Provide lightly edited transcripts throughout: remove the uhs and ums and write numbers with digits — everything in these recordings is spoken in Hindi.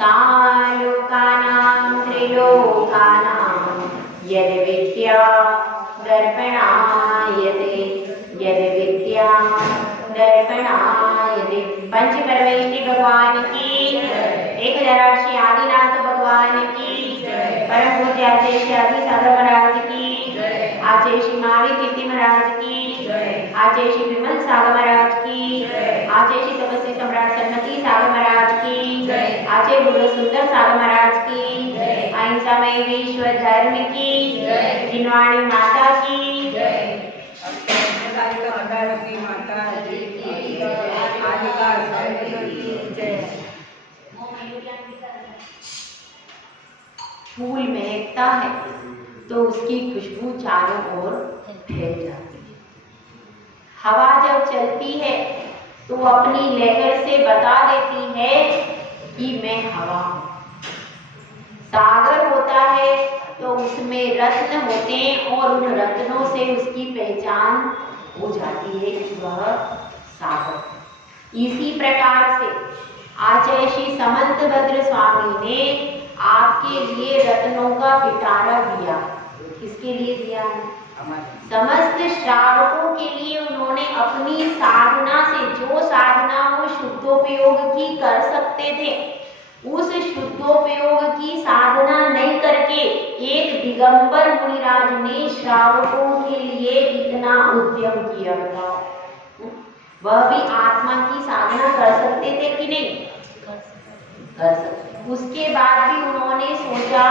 सालोकानां त्रिलोकानां यद् विद्या दर्पणायते यद् विद्या दर्पणायते। पंच परमेश्वरी भगवान की 1008 श्री आदिनाथ भगवान की, परम पूज्य आचार्य श्री आदि सागर महाराज की, आचार्य श्री महावीर कीर्ति महाराज की, आचार्य श्री विमल सागर महाराज की, आचार्य श्री तपस्वी सम्राट सन्मति सागर महाराज की, आचार्य गुरु सुंदर सागर महाराज की, अहिंसामय विश्व धर्म की, जिनवाणी माता की, फूल महकता है तो उसकी खुशबू चारों ओर फैल जाती है। हवा जब चलती है तो अपनी लहर से बता देती है कि मैं हवा हूँ। सागर होता है तो उसमें रत्न होते हैं और उन रत्नों से उसकी पहचान हो जाती है कि वह सागर है। इसी प्रकार से आचार्य श्री समंतभद्र स्वामी ने आपके लिए रत्नों का पिटारा दिया। किसके लिए दिया है? समस्त श्रावकों के लिए। उन्होंने अपनी साधना से जो साधना वो शुद्धोपयोग की कर सकते थे, उस शुद्धोपयोग की साधना नहीं करके एक दिगंबर मुनिराज ने श्रावकों के लिए इतना उद्यम किया। बताओ, वह भी आत्मा की साधना कर सकते थे कि नहीं? कर सकते। उसके बाद भी उन्होंने सोचा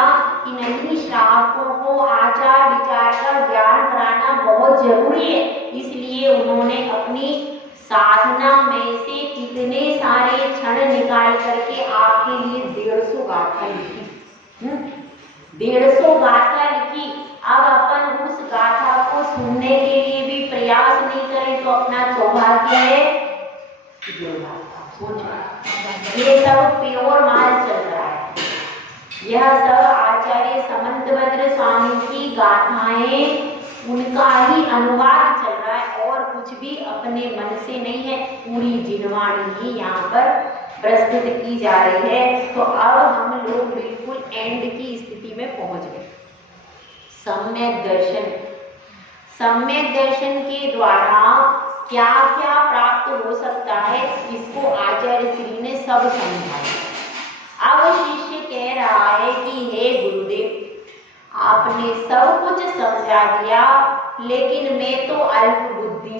कि नहीं, श्रावकों को आचार विचार का ज्ञान कराना बहुत जरूरी है। इसलिए उन्होंने अपनी साधना में से कितने सारे क्षण निकाल करके आपके लिए 150 गाथा लिखी। 150 गाथा लिखी। अब अपन उस गाथा को सुनने के लिए भी प्रयास नहीं करें तो अपना सौभाग्य है। ये सब प्योर माल चल रहा है। यह सब आचार्य समंतभद्र स्वामी की गाथाएं, उनका ही अनुवाद चल रहा है और कुछ भी अपने मन से नहीं है। पूरी जिनवाणी ही यहाँ पर प्रस्तुत की जा रही है। तो अब हम लोग बिल्कुल एंड की स्थिति में पहुंच गए। सम्यक दर्शन। सम्यक दर्शन के द्वारा क्या क्या प्राप्त हो सकता है, इसको आचार्य श्री ने सब समझाया। अब शिष्य कह रहा है कि हे गुरुदेव, आपने सब कुछ समझा दिया, लेकिन मैं तो अल्प बुद्धि,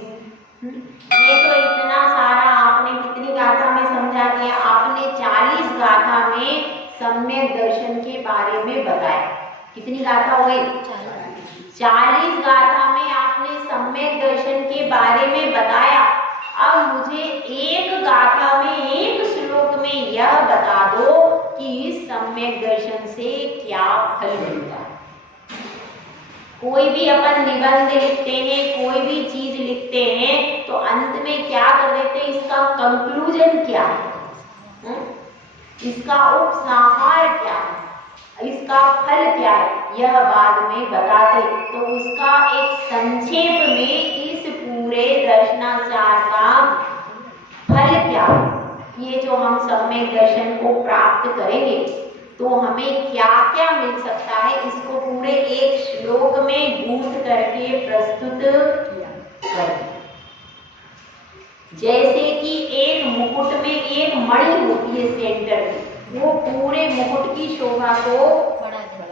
मैं तो इतना सारा आपने कितनी गाथा में समझा दिया। आपने 40 गाथा में सम्यक दर्शन के बारे में बताया। कितनी गाथा हो गई? 40 गाथा में आपने सम्यक दर्शन के बारे में बताया। अब मुझे एक गाथा में, एक श्लोक में यह बता दो कि इस सम्यक दर्शन से क्या फल मिलता है। कोई भी अपन निबंध लिखते हैं, कोई भी चीज लिखते हैं तो अंत में क्या कर देते हैं, इसका कंक्लूजन क्या है, इसका उपसंहार क्या है, इसका फल क्या है, यह बाद में बताते। तो उसका एक संक्षेप में इस पूरे दर्शनाचार का फल क्या है, ये जो हम सम्यक दर्शन को प्राप्त करेंगे तो हमें क्या क्या मिल सकता है, इसको पूरे एक श्लोक में गूंथ करके प्रस्तुत किया। जैसे कि एक मुकुट में एक मणि होती है सेंटर में, वो पूरे मुकुट की शोभा को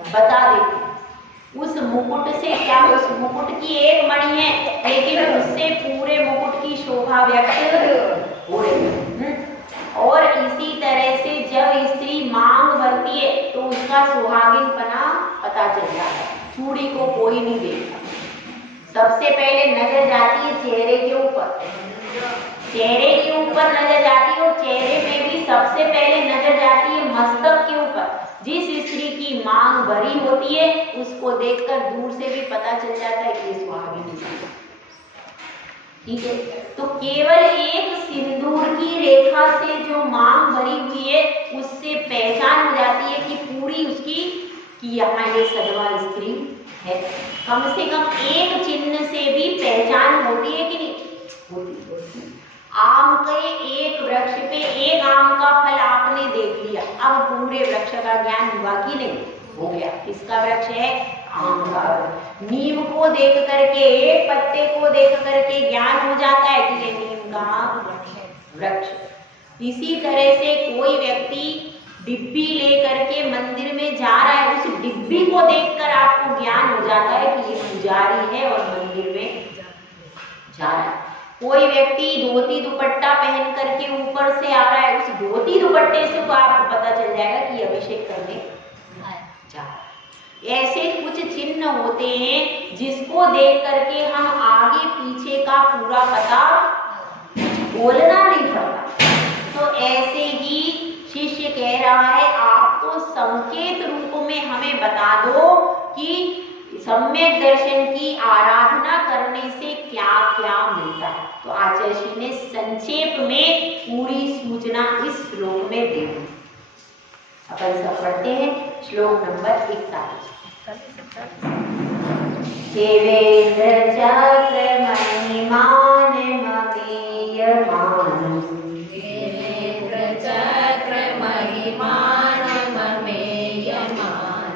बता देती। उस मुकुट से क्या, उस मुकुट की एक मणि है लेकिन उससे पूरे मुकुट की शोभा व्यक्त हो रही है। और इसी तरह से जब स्त्री मांग भरती है तो उसका सुहागिनपना पता चलता है। चूड़ी को कोई नहीं देखता, सबसे पहले नजर जाती है चेहरे के ऊपर, चेहरे के ऊपर नजर जाती है और चेहरे में भी सबसे पहले नजर जाती है मस्तक के ऊपर। जिस स्त्री की मांग भरी होती है उसको देखकर दूर से भी पता चल जाता है कि सुहागिन है। ठीक है, तो केवल एक सिंदूर की रेखा से जो मांग भरी हुई है उससे पहचान हो जाती है कि पूरी उसकी कि यहाँ ये सधवा स्त्री है। कम से कम एक चिन्ह से भी पहचान होती है कि नहीं होती। आम के एक वृक्ष पे एक आम का फल आपने देख लिया, अब पूरे वृक्ष का ज्ञान हुआ कि नहीं? हो गया। किसका वृक्ष है? आम का। नीम को देख करके, एक पत्ते को देख करके ज्ञान हो जाता है कि ये नीम का वृक्ष। इसी तरह से कोई व्यक्ति डिब्बी लेकर के मंदिर में जा रहा है, उस डिब्बी को देखकर आपको ज्ञान हो जाता है कि ये पुजारी है और मंदिर में जा रहा है। कोई व्यक्ति धोती दुपट्टा पहन करके ऊपर से आ रहा है, उस धोती दुपट्टे से तो आपको पता चल जाएगा कि अभिषेक करने जा रहा है। ऐसे कुछ चिन्ह होते हैं जिसको देख करके हम आगे पीछे का पूरा पता बोलना नहीं पड़ता। तो ऐसे ही शिष्य कह रहा है, आपको संकेत रूप में हमें बता दो कि सम्यक दर्शन की आराधना करने से क्या क्या मिलता है। तो आचार्य श्री ने संक्षेप में पूरी सूचना इस श्लोक में दे दी। अपन सब पढ़ते हैं श्लोक नंबर 41। देवेंद्र चक्र महिमान ममेयमान, देवेंद्र चक्र महिमान ममेयमान,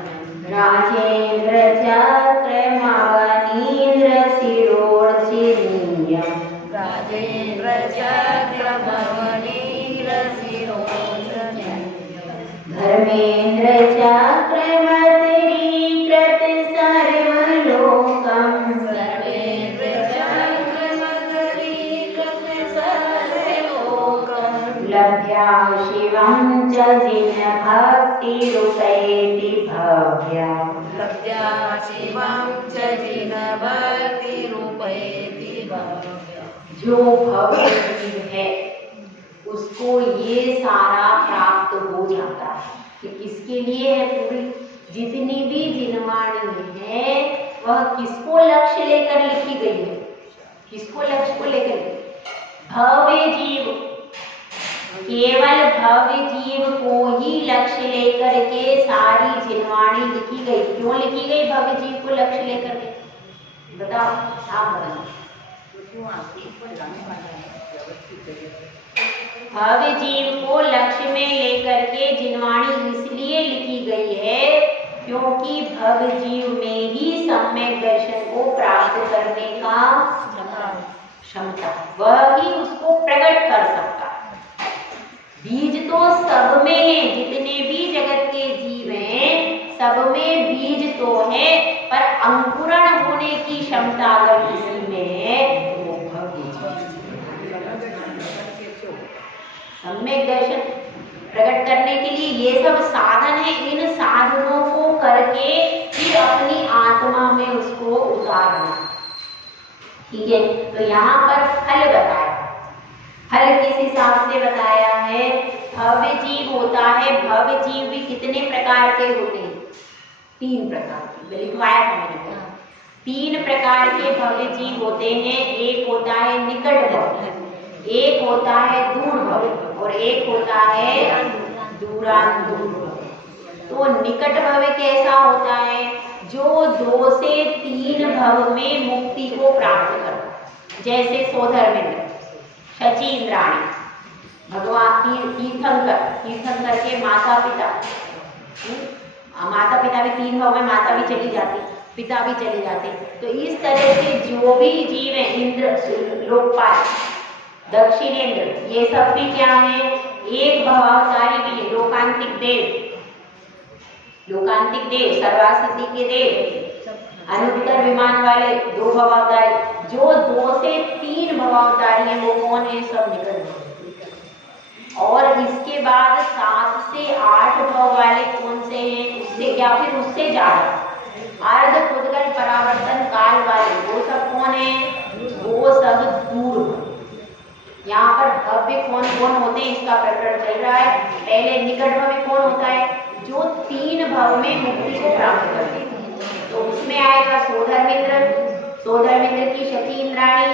राजेंद्र चक्र मवनीन्द्र शिरोर्चिनीयम्, राजेंद्र चक्र मवनीन्द्र शिरोर्चिनीयम्, धर्मेंद्र चक्रमतिरीकृत सर्वलोकम्, सर्वेंद्र चक्रमतिरीकृत सर्वलोकम्, लभ्या शिवं च जिन भक्तिरुपैति भव्या, लभ्या शिवं च जिन भक्तिरुपैति भव्या। जो भव्य जीव है उसको ये सारा प्राप्त हो जाता है। कि किसके लिए है? पूरी जितनी भी जिनवाणी है वह किसको लक्ष्य लेकर लिखी गई है? किसको लक्ष्य को लेकर? भव्य जीव, केवल भव्य जीव को ही लक्ष्य लेकर के सारी जिनवाणी लिखी गई। क्यों लिखी गई भव्य जीव को लक्ष्य लेकर के? बताओ, आप बताओ। भव्य जीव को लक्ष्य में लेकर के जिनवाणी इसलिए लिखी गई है क्योंकि भव्य जीव में ही सम्यक दर्शन को प्राप्त करने का क्षमता, वह ही उसको प्रकट कर सकता है। बीज तो सब में है, जितने भी जगत के जीव हैं सब में बीज तो है, पर अंकुरण होने की क्षमता अगर किसी में है तो भव्य सम्यक दर्शन प्रकट करने के लिए ये सब साधन है। इन साधनों को करके फिर अपनी आत्मा में उसको उतारना। ठीक है, तो यहाँ पर फल बताया। फल किस हिसाब से बताया है? भव्य जीव होता है। भव्य जीव भी कितने प्रकार के होते हैं? 3 प्रकार के। लिखवाया था मैंने। 3 प्रकार के भव्य जीव होते हैं। एक होता है निकट भव्य, एक होता है दूर भव्य और एक होता है दूरांतूर भव्य। तो निकट भव्य कैसा होता है? जो 2 से 3 भव में मुक्ति को प्राप्त करता है। जैसे सोधर्मेंद्र, शची इंद्राणी, भगवान तीर्थंकर के माता पिता। माता पिता भी 3 भव में, माता भी चली जाती, पिता भी चले जाते। तो इस तरह से जो भी जीव है, इंद्र, लोकपाल, दक्षिणेंद्र, ये सब भी क्या है? एक भवावतारी भी है। लोकांतिक देव, लोकांतिक देव, सर्वासिद्धि के देव, अनुत्तर विमान वाले 2 भवावतारी। जो 2 से 3 भवावतारी हैं वो कौन है? सब निकट भव। और इसके बाद 7 से 8 भव वाले कौन से हैं? उससे क्या, फिर उससे ज्यादा अर्ध खुदगल परावर्तन काल वाले, वो सब कौन है? वो सब दूर। यहाँ पर भव्य कौन कौन होते हैं इसका प्रकरण चल रहा है। पहले निकट भव्य कौन होता है? जो 3 भव में मुक्ति को प्राप्त करते हैं। तो उसमें आएगा सोधर्मेंद्र, सोधर्मेंद्र की शची इंद्राणी,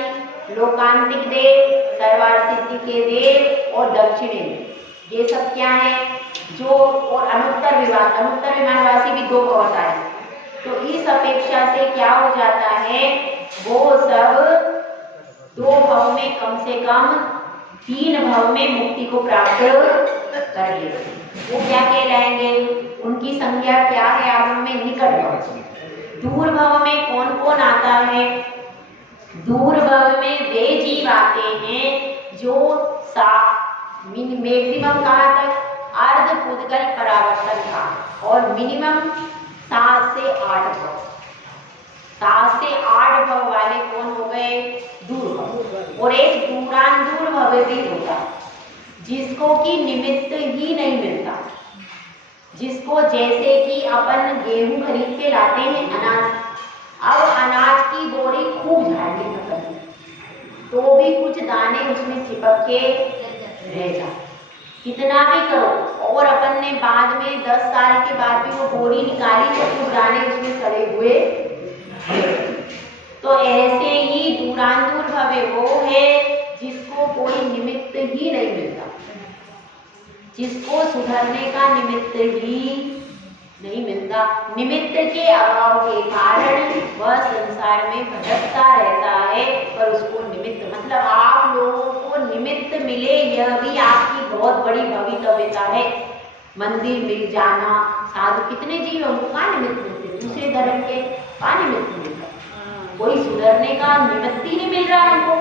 लोकांतिक देव, सर्वासिद्धि के देव और दक्षिणेंद्र। ये सब क्या है? जो और अनुत्तर विमानवासी भी 2 भवतारी। तो इस अपेक्षा से क्या हो जाता है? वो सब 2 भव में कम से कम 3 भव में मुक्ति को प्राप्त कर लेते हैं। वो क्या कहलाएंगे? उनकी संज्ञा क्या है आगम में? निकट भव। दूर भव में कौन कौन आता है? दूर भव में वे जीव आते हैं जो मैक्सिमम कहाँ तक? अर्ध पुद्गल परावर्तन का, और मिनिमम 7 से 8 भव। 7 से 8 भव वाले कौन हो गए? दूर भव। और एक दूरांदूर भव भी होता है जिसको कि निमित्त ही नहीं मिलता, जिसको जैसे कि अपन गेहूं खरीद के लाते हैं अनाज, अब अनाज की बोरी खूब झाड़नी पड़ती तो भी कुछ दाने उसमें चिपक के रह जाते, कितना भी करो, और अपन ने बाद में 10 साल के बाद भी वो बोरी निकाली तो कुछ दाने उसमें सड़े हुए। तो ऐसे ही दूरांदूर भवे वो है जिसको कोई निमित्त ही नहीं मिलता, जिसको सुधरने का निमित्त ही नहीं मिलता। निमित्त के अभाव के कारण वह संसार में भटकता रहता है, पर उसको निमित्त मतलब आप लोगों को निमित्त मिले, यह भी आपकी बहुत बड़ी भवितव्यता है। मंदिर मिल जाना, साधु कितने जीव हमको कहाँ निमित्त मिलते? दूसरे धर्म के कहाँ निमित्त मिलता? कोई सुधरने का निमित्त ही नहीं मिल रहा हमको,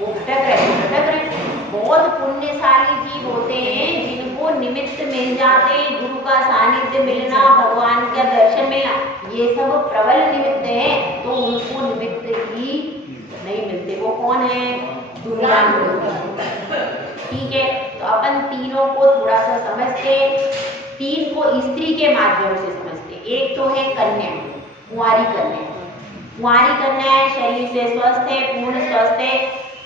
वो भटक रहे। बहुत पुण्यशाली जीव होते हैं जिनको निमित्त मिल जाते हैं, गुरु का सानिध्य मिलना, भगवान का दर्शन मिलना, ये सब प्रबल निमित्त हैं, तो उनको निमित्त ही नहीं मिलते। वो कौन है? दूरांदूर। ठीक है, तो अपन तीनों को थोड़ा सा समझते। 3 को स्त्री के माध्यम से समझते। एक तो है कन्या, कुंवारी कन्या। कुंवारी कन्या है, शरीर से स्वस्थ है, पूर्ण स्वस्थ है,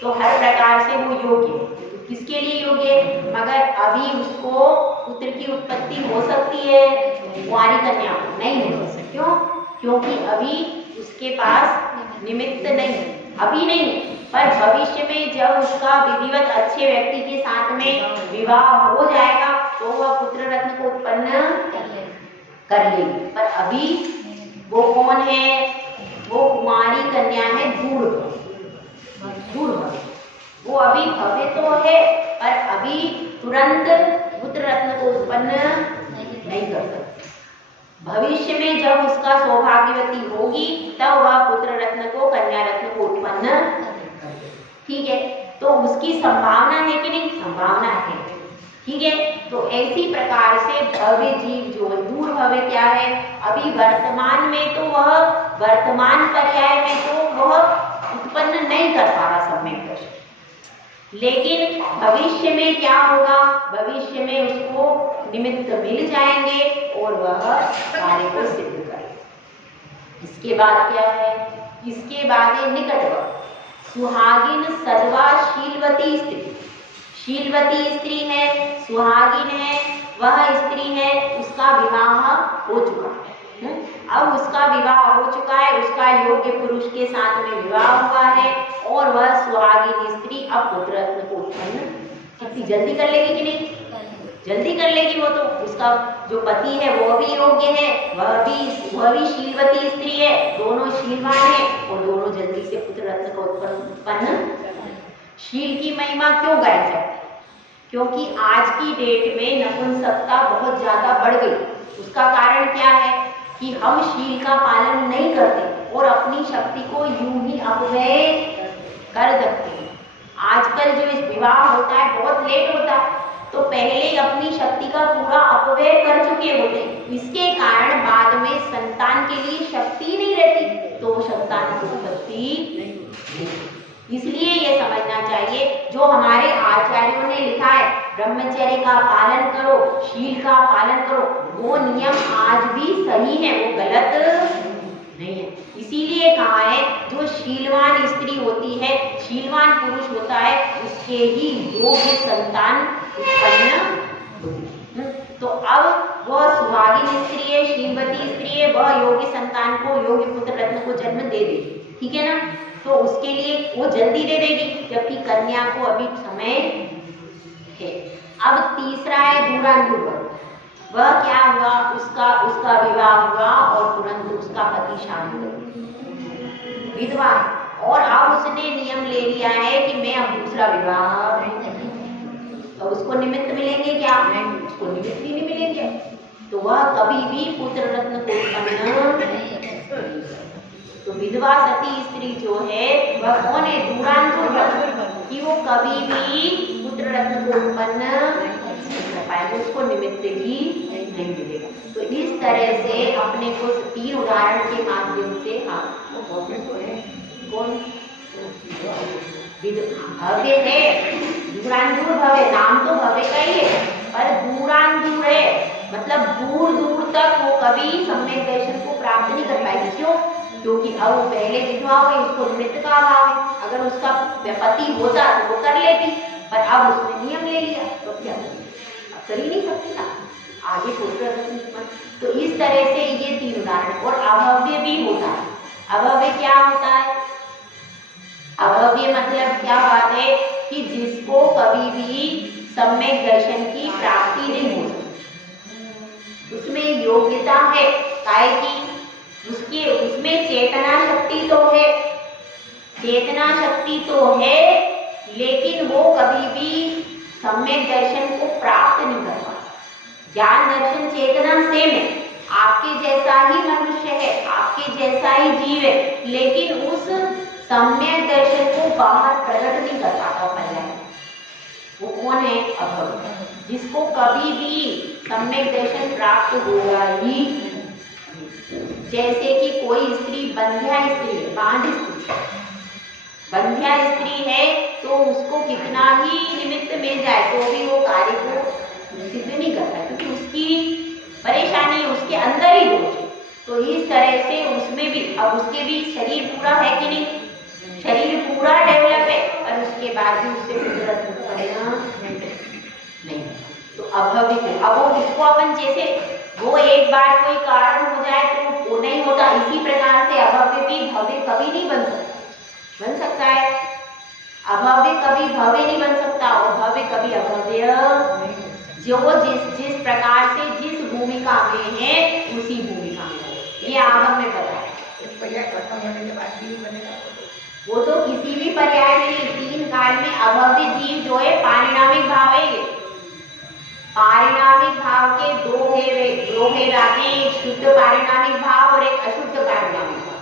तो हर प्रकार से वो योग्य है। किसके लिए योग्य है? मगर अभी उसको पुत्र की उत्पत्ति हो सकती है, कुंवारी कन्या नहीं हो सकती। क्यों? क्योंकि अभी उसके पास निमित्त नहीं, अभी नहीं, पर भविष्य में जब उसका विधिवत अच्छे व्यक्ति के साथ में विवाह हो जाएगा तो वह पुत्र रत्न को उत्पन्न कर लेगी। पर अभी वो कौन है? वो कुंवारी कन्या है, दूर। वो अभी भव्य तो है, पर अभी तुरंत पुत्र रत्न को उत्पन्न नहीं कर सकती। भविष्य में जब उसका सौभाग्यवती होगी तब वह पुत्र रत्न को, कन्या रत्न को उत्पन्न। ठीक है, तो उसकी संभावना है कि नहीं? संभावना है। ठीक है, तो ऐसी प्रकार से भव्य जीव जो दूर भव्य क्या है? अभी वर्तमान में तो वह वर्तमान पर्याय में तो वह उत्पन्न नहीं कर पा रहा समय पर, लेकिन भविष्य में क्या होगा? भविष्य में उसको निमित्त मिल जाएंगे और वह कार्य को सिद्ध करेगा। इसके बाद क्या है? इसके बाद है निकट सुहागिन सदवा शीलवती स्त्री। शीलवती स्त्री है, सुहागिन है, वह स्त्री है, उसका विवाह हो चुका है। अब उसका विवाह हो चुका है, उसका योग्य पुरुष के साथ में विवाह हुआ है और वह सुहागिन स्त्री अब पुत्र रत्न को उत्पन्न कितनी जल्दी कर लेगी कि नहीं? जल्दी कर लेगी। वो तो उसका जो पति है वो भी योग्य है, वह भी शीलवती स्त्री है, दोनों शीलवान है और दोनों जल्दी से पुत्र रत्न को उत्पन्न। शील की महिमा क्यों गाई जाती है? क्योंकि आज की डेट में नपुंसकता बहुत ज्यादा बढ़ गई। उसका कारण क्या है कि हम शील का पालन नहीं करते और अपनी शक्ति को यूं ही अपव्यय कर देते हैं। आजकल जो इस विवाह होता है बहुत लेट होता है, तो पहले अपनी शक्ति का पूरा अपव्यय कर चुके होते हैं। इसके कारण बाद में संतान के लिए शक्ति नहीं रहती, तो संतान की उत्पत्ति नहीं। इसलिए ये समझना चाहिए, जो हमारे आचार्यों ने लिखा है ब्रह्मचर्य का पालन करो, शील का पालन करो, वो नियम आज भी सही है, वो गलत नहीं है। इसीलिए कहा है जो शीलवान स्त्री होती है, शीलवान पुरुष होता है, उसके ही योग्य संतान उत्पन्न होती है। तो अब वह सुहागिन स्त्री है, शीलवती स्त्री है, वह योग्य संतान को, योग्य पुत्र रत्न को जन्म दे देगी। ठीक है ना? तो उसके लिए वो जल्दी दे देगी, जबकि कन्या को अभी समय है। अब तीसरा है दूरांदूर। वह क्या हुआ? उसका विवाह हुआ और तुरंत उसका पति शादी विधवा है, और अब उसने नियम ले लिया है कि मैं अब दूसरा विवाह अब उसको निमित्त मिलेंगे क्या? उसको निमित्त भी नहीं मिलेंगे, तो वह कभी भी पुत्र रत्न को उत्पन्न। तो विधवा सती स्त्री जो है वह कौन है? दूरांतुर, कि वो कभी भी पुत्र रत्न को उत्पन्न नहीं कर पाएगा, उसको निमित्त ही नहीं मिलेगा। तो इस तरह से अपने को 3 उदाहरण के माध्यम से कौन भव्य है, दूरांतुर भव्य, नाम तो भव्य का ही है पर दूरांतुर है, मतलब दूर दूर तक वो कभी सम्यक दर्शन को प्राप्त नहीं कर पाएगी। क्यों? क्योंकि अब वो पहले विधवा हुई, उसको निमित्त का अभाव है। अगर उसका पति होता तो वो कर लेती, पर अब उसने नियम ले लिया तो क्या अब कर ही नहीं सकती ना आगे पुत्र। तो इस तरह से ये 3 उदाहरण। और अभव्य भी होता है। अभव्य क्या होता है? अभव्य मतलब क्या बात है कि जिसको कभी भी सम्यक दर्शन की प्राप्ति नहीं हो सकती, उसमें योग्यता है काय की, उसमें चेतना शक्ति तो है, चेतना शक्ति तो है, लेकिन वो कभी भी सम्यक दर्शन को प्राप्त नहीं कर पाता। ज्ञान दर्शन चेतना सेम है, आपके जैसा ही मनुष्य है, आपके जैसा ही जीव है, लेकिन उस सम्यक दर्शन को बाहर प्रकट नहीं कर पाता पर्याय। वो कौन है? अभव्य, जिसको कभी भी सम्यक दर्शन प्राप्त होगा ही। जैसे कि कोई स्त्री बंध्या स्त्री है, बांध स्त्री, बंध्या स्त्री है, तो उसको कितना ही निमित्त मिल जाए तो भी वो कार्य को सिद्ध नहीं करता, क्योंकि उसकी परेशानी उसके अंदर ही दोष है। तो इस तरह से उसमें भी, अब उसके भी शरीर पूरा है कि नहीं, शरीर पूरा डेवलप है, और उसके बाद भी उससे नहीं। तो अभव्य, अब वो इसको अपन जैसे वो एक बार कोई कारण हो जाए तो वो नहीं होता, इसी प्रकार से अभव्य भी भव्य कभी नहीं बन सकता। बन सकता है? अभव्य कभी भव्य नहीं बन सकता, और भव्य कभी अभव्य। जो जिस प्रकार से जिस भूमिका में है उसी भूमिका में है। ये आगम में बताया। पर्याय खत्म होने के बाद भी बनेगा वो तो किसी भी पर्याय में 3 काल में अभव्य जीव जो है पारिणामिक भाव है। पारिणामिक भाव के दो भेद आते हैं, एक शुद्ध पारिणामिक भाव और एक अशुद्ध पारिणामिक भाव।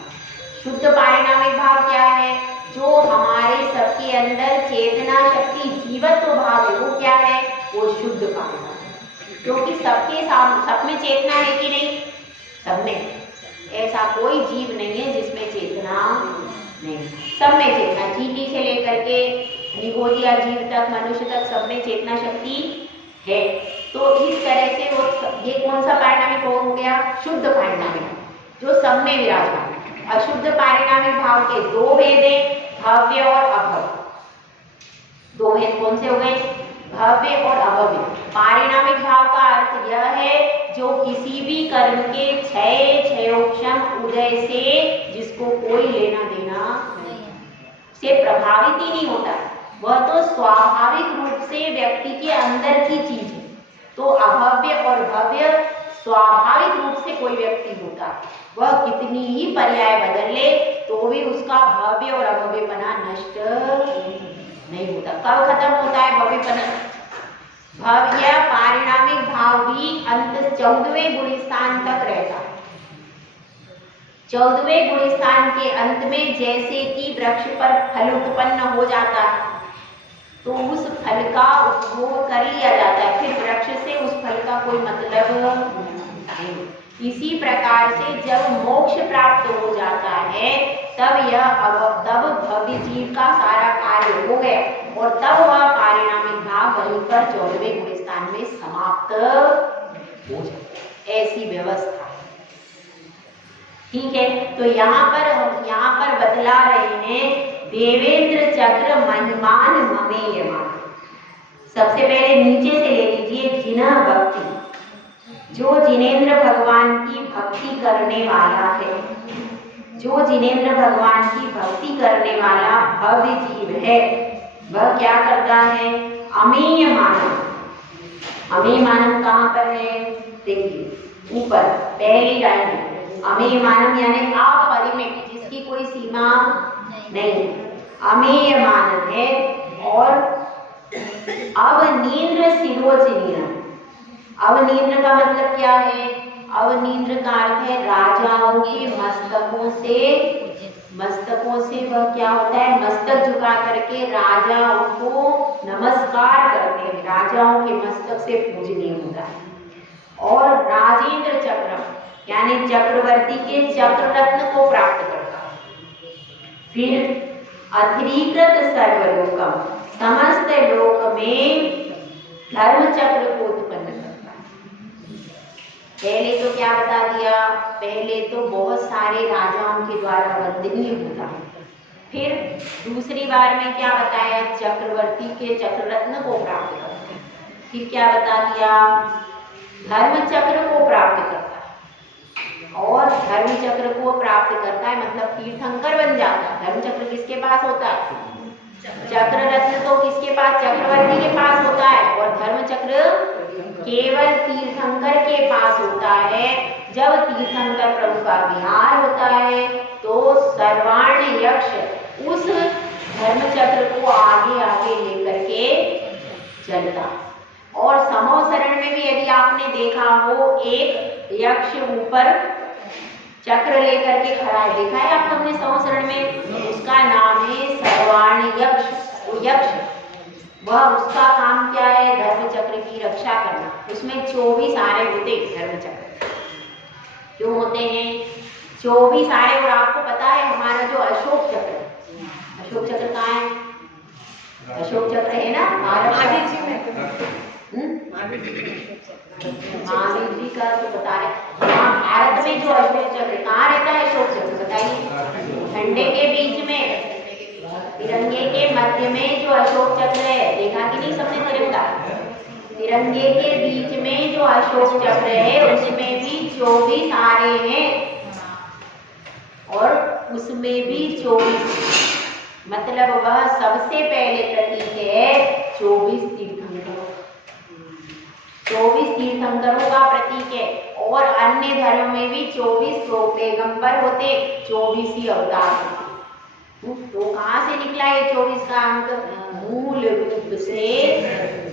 शुद्ध पारिणामिक भाव क्या है? जो हमारे सबके अंदर चेतना शक्ति जीवत्व भाव है, वो क्या है? वो शुद्ध पारिणामिक। क्योंकि सब में चेतना है कि नहीं? सब में। ऐसा कोई जीव नहीं है जिसमें चेतना नहीं, सब में चेतना, चींटी से लेकर के निगोदिया जीव तक, मनुष्य तक, सब में चेतना शक्ति है। तो इस तरह से वो ये कौन सा पारिणामिक हो गया? शुद्ध पारिणामिक, जो सब में विराजमान है। अशुद्ध पारिणामिक भाव के 2 भेद हैं, भव्य और अभव्य। 2 भेद कौन से हो गए? भव्य और अभव्य। पारिणामिक भाव का अर्थ यह है जो किसी भी कर्म के क्षयोक्षम उदय से जिसको कोई लेना देना से प्रभावित ही नहीं होता, वह तो स्वाभाविक रूप से व्यक्ति के अंदर की चीज है। तो अभव्य और भव्य स्वाभाविक रूप से कोई व्यक्ति होता है, वह कितनी ही पर्याय बदल ले तो भी उसका भव्य और अभव्यपना नष्ट नहीं होता। कब खत्म होता है भव्यपना? भव्य पारिणामिक भाव भी अंत 14वें गुणस्थान तक रहता है। 14वें गुणस्थान के अंत में जैसे कि वृक्ष पर फल उत्पन्न हो जाता है, तो उस फल का उपभोग कर लिया जाता है, फिर वृक्ष से उस फल का कोई मतलब नहीं। इसी प्रकार से जब मोक्ष प्राप्त हो जाता है तब भव्य जीव का सारा कार्य हो गया, और तब वह पारिणामिक भाव वहीं पर 14वें गुणस्थान में समाप्त हो जाता। ऐसी व्यवस्था है। ठीक है, तो यहाँ पर बतला रहे हैं देवेंद्र चक्र महिमान ममेयमान। सबसे पहले नीचे से ले लीजिए, जिन्ह भक्ति, जो जिनेंद्र भगवान की भक्ति करने वाला है, जो जिनेंद्र भगवान की भक्ति करने वाला भव्य जीव है, वह क्या करता है? अमेय मानव। अमेय मानव कहाँ पर है? देखिए ऊपर पहली लाइन में, अमेय मानव यानी अपरिमित, जिसकी कोई सीमा नहीं। अमेय मानव है और अवनीन्द्र शिरोचिनीरम। अवनीन्द्र का मतलब क्या है? अवनीन्द्र का अर्थ है राजाओं के मस्तकों से वह क्या होता है, मस्तक झुका करके राजा उनको नमस्कार करते हैं, राजाओं के मस्तक से पूजनीय होता है। और राजेंद्र चक्र यानी चक्रवर्ती के चक्र रत्न को प्राप्त करता है। फिर अथिरीकृत सर्वलोकम, समस्त लोक में धर्म चक्र को उत्पन्न करता है। पहले तो क्या बता दिया, पहले तो बहुत सारे राजाओं के द्वारा वंदनीय होता है। फिर दूसरी बार में क्या बताया, चक्रवर्ती के चक्र रत्न को प्राप्त करता है। फिर क्या बता दिया, धर्म चक्र को प्राप्त करता है। और धर्म चक्र को प्राप्त करता है मतलब तीर्थंकर बन जाता है। धर्म चक्र किसके पास होता है? चक्र रत्न तो किसके पास, चक्रवर्ती के पास होता है। और धर्म चक्र केवल तीर्थंकर के पास होता है। जब तीर्थंकर प्रभु का विहार होता है तो सर्वाण यक्ष उस धर्म चक्र को आगे आगे लेकर के चलता। और समूह शरण में भी यदि आपने देखा हो, एक यक्ष ऊपर चक्र लेकर के खड़ा है, देखा है आप हमने समूह शरण में, उसका नाम है सर्वाण यक्ष। वो यक्ष वह उसका काम क्या है, धर्म चक्र की रक्षा करना। उसमें 24 आरे होते धर्म चक्र। क्यों होते हैं 24 आरे? और आपको पता है हमारा जो अशोक चक्र, अशोक चक्र कहाँ है? अशोक चक्र है ना महावीर जी में, महावीर जी का तो बता रहे। भारत में जो अशोक चक्र कहाँ रहता है, अशोक चक्र बताइए। झंडे के बीच में, तिरंगे के मध्य में जो अशोक चक्र है, देखा कि नहीं सबने तिरंगा? तिरंगे के बीच में जो अशोक चक्र है उसमें भी 24 आरे हैं। और उसमें भी 24 मतलब वह सबसे पहले प्रतीक है 24 तीर्थंकरों, 24 तीर्थंकरों का प्रतीक है। और अन्य धर्म में भी 24 पैगंबर होते, 24 ही अवतार होते। तो कहाँ से निकला ये 24 का अंक? मूल रूप से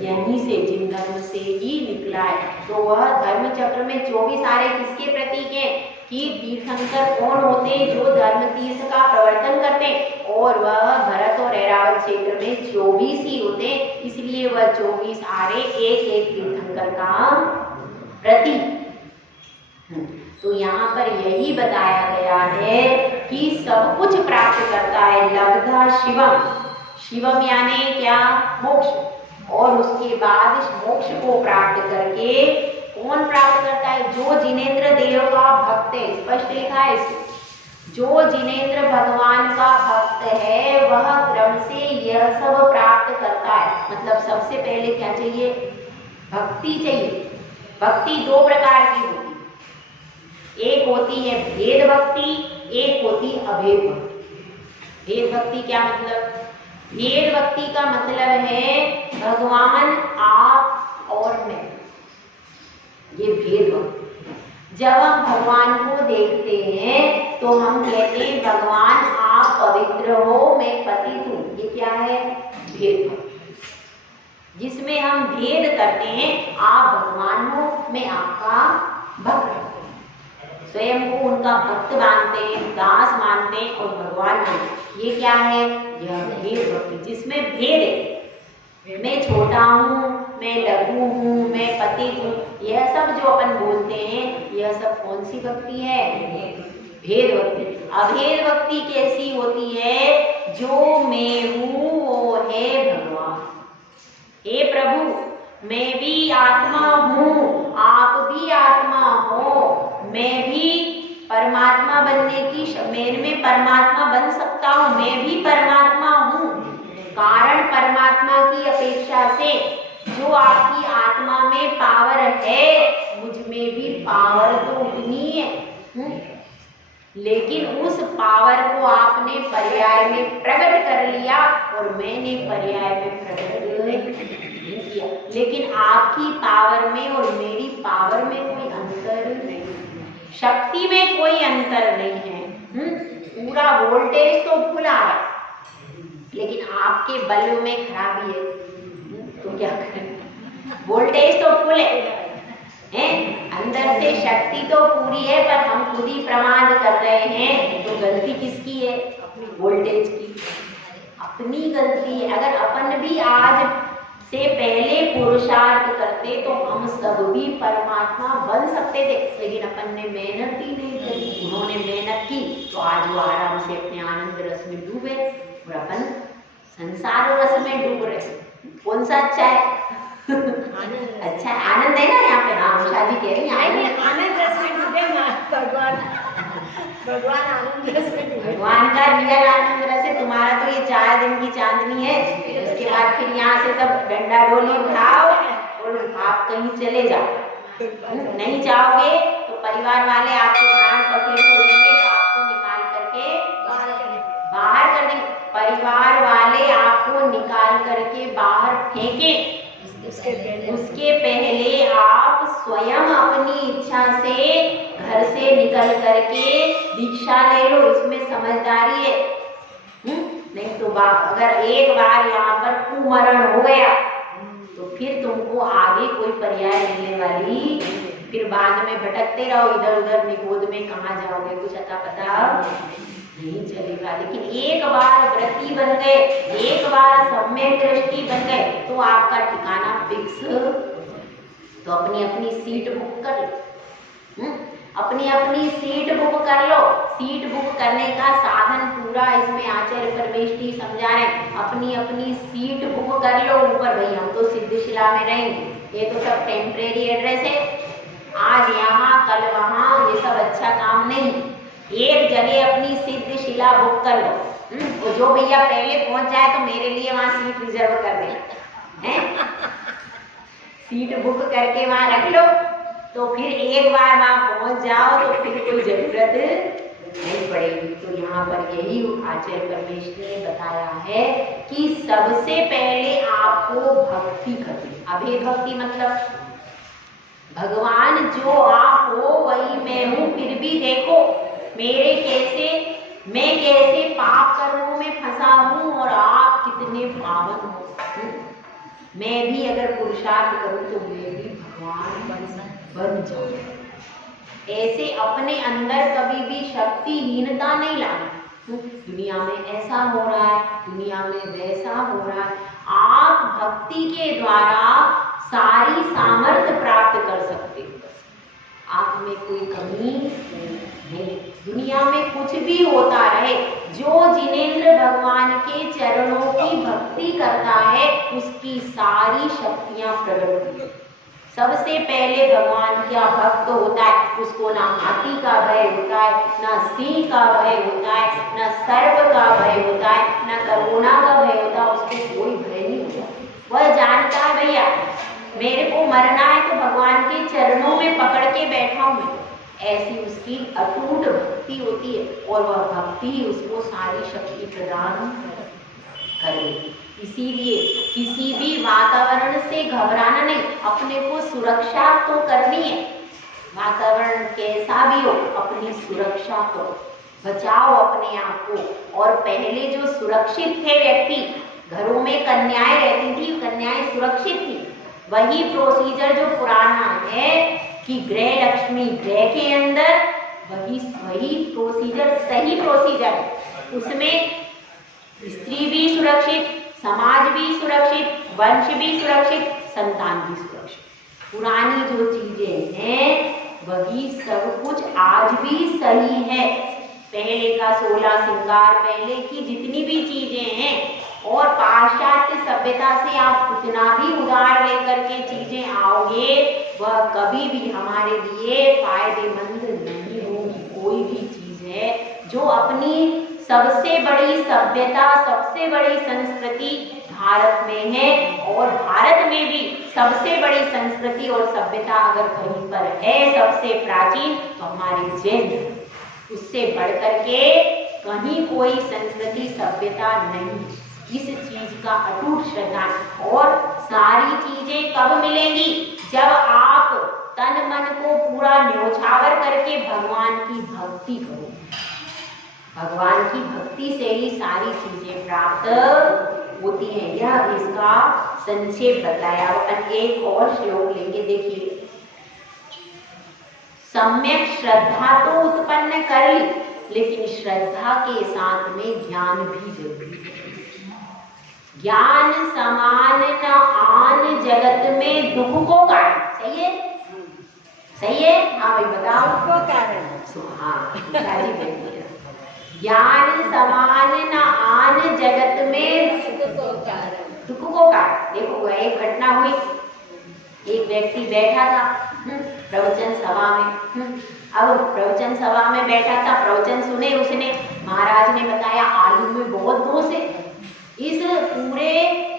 यहीं से, जिन धर्म से ही निकला है। तो वह धर्म चक्र में 24 आरे किसके प्रतीक है कि तीर्थंकर कौन होते, जो धर्म तीर्थ का प्रवर्तन करते। और वह भरत और ऐरावत क्षेत्र में 24 ही होते, इसलिए वह 24 आरे एक एक तीर्थंकर का प्रतीक। तो यहाँ पर यही बताया गया है कि सब कुछ प्राप्त करता है लब्धा शिवम। शिवम यानी क्या, मोक्ष। और उसके बाद मोक्ष को प्राप्त करके कौन प्राप्त करता है, जो जिनेंद्र देव का भक्त है। स्पष्ट लिखा है इसे, जो जिनेंद्र भगवान का भक्त है वह क्रम से यह सब प्राप्त करता है। मतलब सबसे पहले क्या चाहिए, भक्ति चाहिए। भक्ति दो प्रकार की होती है, एक होती है भेद भक्ति, एक होती अभेद भक्ति। भेद भक्ति क्या मतलब, भेद भक्ति का मतलब है भगवान आप और मैं, ये भेद भक्ति। जब हम भगवान को देखते हैं तो हम कहते हैं भगवान आप पवित्र हो, मैं पतित हूँ। ये क्या है, भेद भक्ति, जिसमें हम भेद करते हैं, आप भगवान हो, मैं आपका भक्त हूँ। स्वयं को उनका भक्त मानते हैं, दास मानते हैं और भगवान मानते। ये क्या है, यह भेद भक्ति, जिसमें भेद है। मैं छोटा हूँ, मैं लघु हूँ, मैं पतित हूँ, यह सब जो अपन बोलते हैं, यह सब कौन सी भक्ति है, भेद भक्ति। अभेद भक्ति कैसी होती है, जो मैं हूँ वो है भगवान। हे प्रभु मैं भी आत्मा हूँ, आप भी आत्मा हो, मैं भी परमात्मा बनने की, मेरे में परमात्मा बन सकता हूँ, मैं भी परमात्मा हूँ। कारण परमात्मा की अपेक्षा से जो आपकी आत्मा में पावर है, मुझ में भी पावर तो उतनी है। लेकिन उस पावर को आपने पर्याय में प्रकट कर लिया और मैंने पर्याय में प्रकट नहीं किया। लेकिन आपकी पावर में और मेरी पावर में कोई अंतर नहीं, शक्ति में कोई अंतर नहीं है। पूरा वोल्टेज तो फुल आ रहा है, लेकिन आपके बल्ब में खराबी है। हम क्या करें? वोल्टेज तो फुल है, अंदर से शक्ति तो पूरी है, पर हम खुद ही प्रमाद कर रहे हैं। तो गलती किसकी है? वोल्टेज की, अपनी गलती है। अगर अपन भी आज से पहले पुरुषार्थ करते तो हम सब भी परमात्मा बन सकते थे, लेकिन अपन ने मेहनत ही नहीं करी। उन्होंने मेहनत की तो आज वो आराम से अपने आनंद रस में डूबे, और अपन संसार रस में डूब रहे। कौन सा अच्छा है? अच्छा है, आनंद है ना यहाँ पे। हाँ, उषा जी कह रही है आनंद रस में डूबे भगवान आनंद रस में डूबे। भगवान का रियल आनंद रस है। तुम्हारा तो ये 4 दिन की चांदनी है, उसके बाद फिर यहाँ से सब डंडा डोली उठाओ और आप कहीं चले जाओ। नहीं जाओगे तो परिवार वाले आपके प्राण पखेरु उड़ेंगे, तो आपको निकाल करके बाहर कर देंगे। परिवार वाले आपको निकाल करके बाहर फेंके, उसके पहले आप स्वयं अपनी इच्छा से घर से निकल करके दीक्षा ले लो। इसमें समझदारी है। नहीं तो अगर एक बार यहाँ पर कुमरण हो गया तो फिर तुमको आगे कोई पर्याय मिलने वाली, फिर बाद में भटकते रहो इधर उधर, निगोद में कहाँ जाओगे कुछ अता पता नहीं चलेगा। लेकिन एक बार व्रती बन गए, एक बार सम्यक दृष्टि बन गए, तो आपका ठिकाना फिक्स। तो अपनी अपनी सीट बुक कर लो, अपनी अपनी सीट बुक कर लो। सीट बुक करने का साधन पूरा इसमें आचार्य परमेष्ठी समझा रहे हैं। अपनी अपनी सीट बुक कर लो ऊपर। भाई हम तो सिद्धशिला में रहेंगे, ये तो सब टेम्परेरी एड्रेस है, आज यहाँ कल वहाँ, ये सब अच्छा काम नहीं। एक जगह अपनी सिद्धशिला बुक कर लो। तो जो भैया पहले पहुंच जाए तो मेरे लिए वहाँ सीट रिजर्व कर दे, हैं? सीट बुक करके वहाँ रख लो, तो फिर एक बार वहाँ पहुंच जाओ तो फिर कोई जरूरत नहीं पड़ेगी। तो यहाँ पर यही आचार्य परमेश्वर ने बताया है कि सबसे पहले आपको भक्ति करनी। अभेद भक्ति मतलब भगवान जो आप हो वही मैं हूँ, फिर भी देखो मैं कैसे पाप कर्मों में फंसा हूँ और आप कितने पावन हो। मैं भी अगर पुरुषार्थ करूँ तो मैं भी भगवान बन जाऊँ। ऐसे अपने अंदर कभी भी शक्तिहीनता नहीं लानी। दुनिया में ऐसा हो रहा है, दुनिया में वैसा हो रहा है। आप भक्ति के द्वारा सारी सामर्थ्य प्राप्त कर सकते हो। आप में कोई कमी नहीं। दुनिया में कुछ भी होता रहे, जो जिनेंद्र भगवान के चरणों की भक्ति करता है उसकी सारी शक्तियां प्रकट होती हैं। सबसे पहले भगवान का भक्त होता है, उसको ना हाथी का भय होता है, ना सिंह का भय होता है, ना सर्प का भय होता है, ना कोरोना का भय होता है। उसको कोई भय नहीं होता। वह जानता है भैया मेरे को मरना है तो भगवान के चरणों में पकड़ के बैठा हूं मैं। ऐसी उसकी अटूट भक्ति होती है, और वह भक्ति ही उसको सारी शक्ति प्रदान करेगी। इसीलिए किसी भी वातावरण से घबराना नहीं, अपने को सुरक्षा तो करनी है। वातावरण कैसा भी हो, अपनी सुरक्षा करो, बचाओ अपने आप को। और पहले जो सुरक्षित थे व्यक्ति, घरों में कन्याएं रहती थी, कन्याएं सुरक्षित थी। वही प्रोसीजर जो पुराना है कि गृह लक्ष्मी गृह के अंदर, वही प्रोसीजर सही प्रोसीजर है। उसमें स्त्री भी सुरक्षित, समाज भी सुरक्षित, वंश भी सुरक्षित, संतान भी सुरक्षित। पुरानी जो चीजें हैं वही सब कुछ आज भी सही है। पहले का 16 श्रृंगार, पहले की जितनी भी चीजें हैं, और पाश्चात्य सभ्यता से आप कितना भी उधार लेकर के चीजें आओगे, वह कभी भी हमारे लिए फायदेमंद नहीं होगी। कोई भी चीज है जो अपनी सबसे बड़ी सभ्यता, सबसे बड़ी संस्कृति भारत में है, और भारत में भी सबसे बड़ी संस्कृति और सभ्यता अगर कहीं पर है सबसे प्राचीन, तो हमारे जैन। उससे बढ़कर के कहीं कोई संस्कृति सभ्यता नहीं। इस चीज का अटूट श्रद्धा। और सारी चीजें कब मिलेंगी? जब आप तन मन को पूरा न्योछावर करके भगवान की भक्ति करो। भगवान की भक्ति से ही सारी चीजें प्राप्त होती हैं। यह इसका संक्षेप बताया। अपन एक और श्लोक लेंगे, देखिए। सम्यक श्रद्धा तो उत्पन्न कर ली, लेकिन श्रद्धा के साथ में ज्ञान भी जरूरी है। ज्ञान समान न आन जगत में दुख को कारण। सही है, सही है? हाँ भाई बताओ। को कारण। हाँ, ज्ञान समान न आन जगत में दुख को कारण। देखो एक घटना हुई, एक व्यक्ति बैठा था प्रवचन सभा में। अब प्रवचन सभा में बैठा था, प्रवचन सुने उसने। महाराज ने बताया आलू में बहुत दोष है, इस पूरे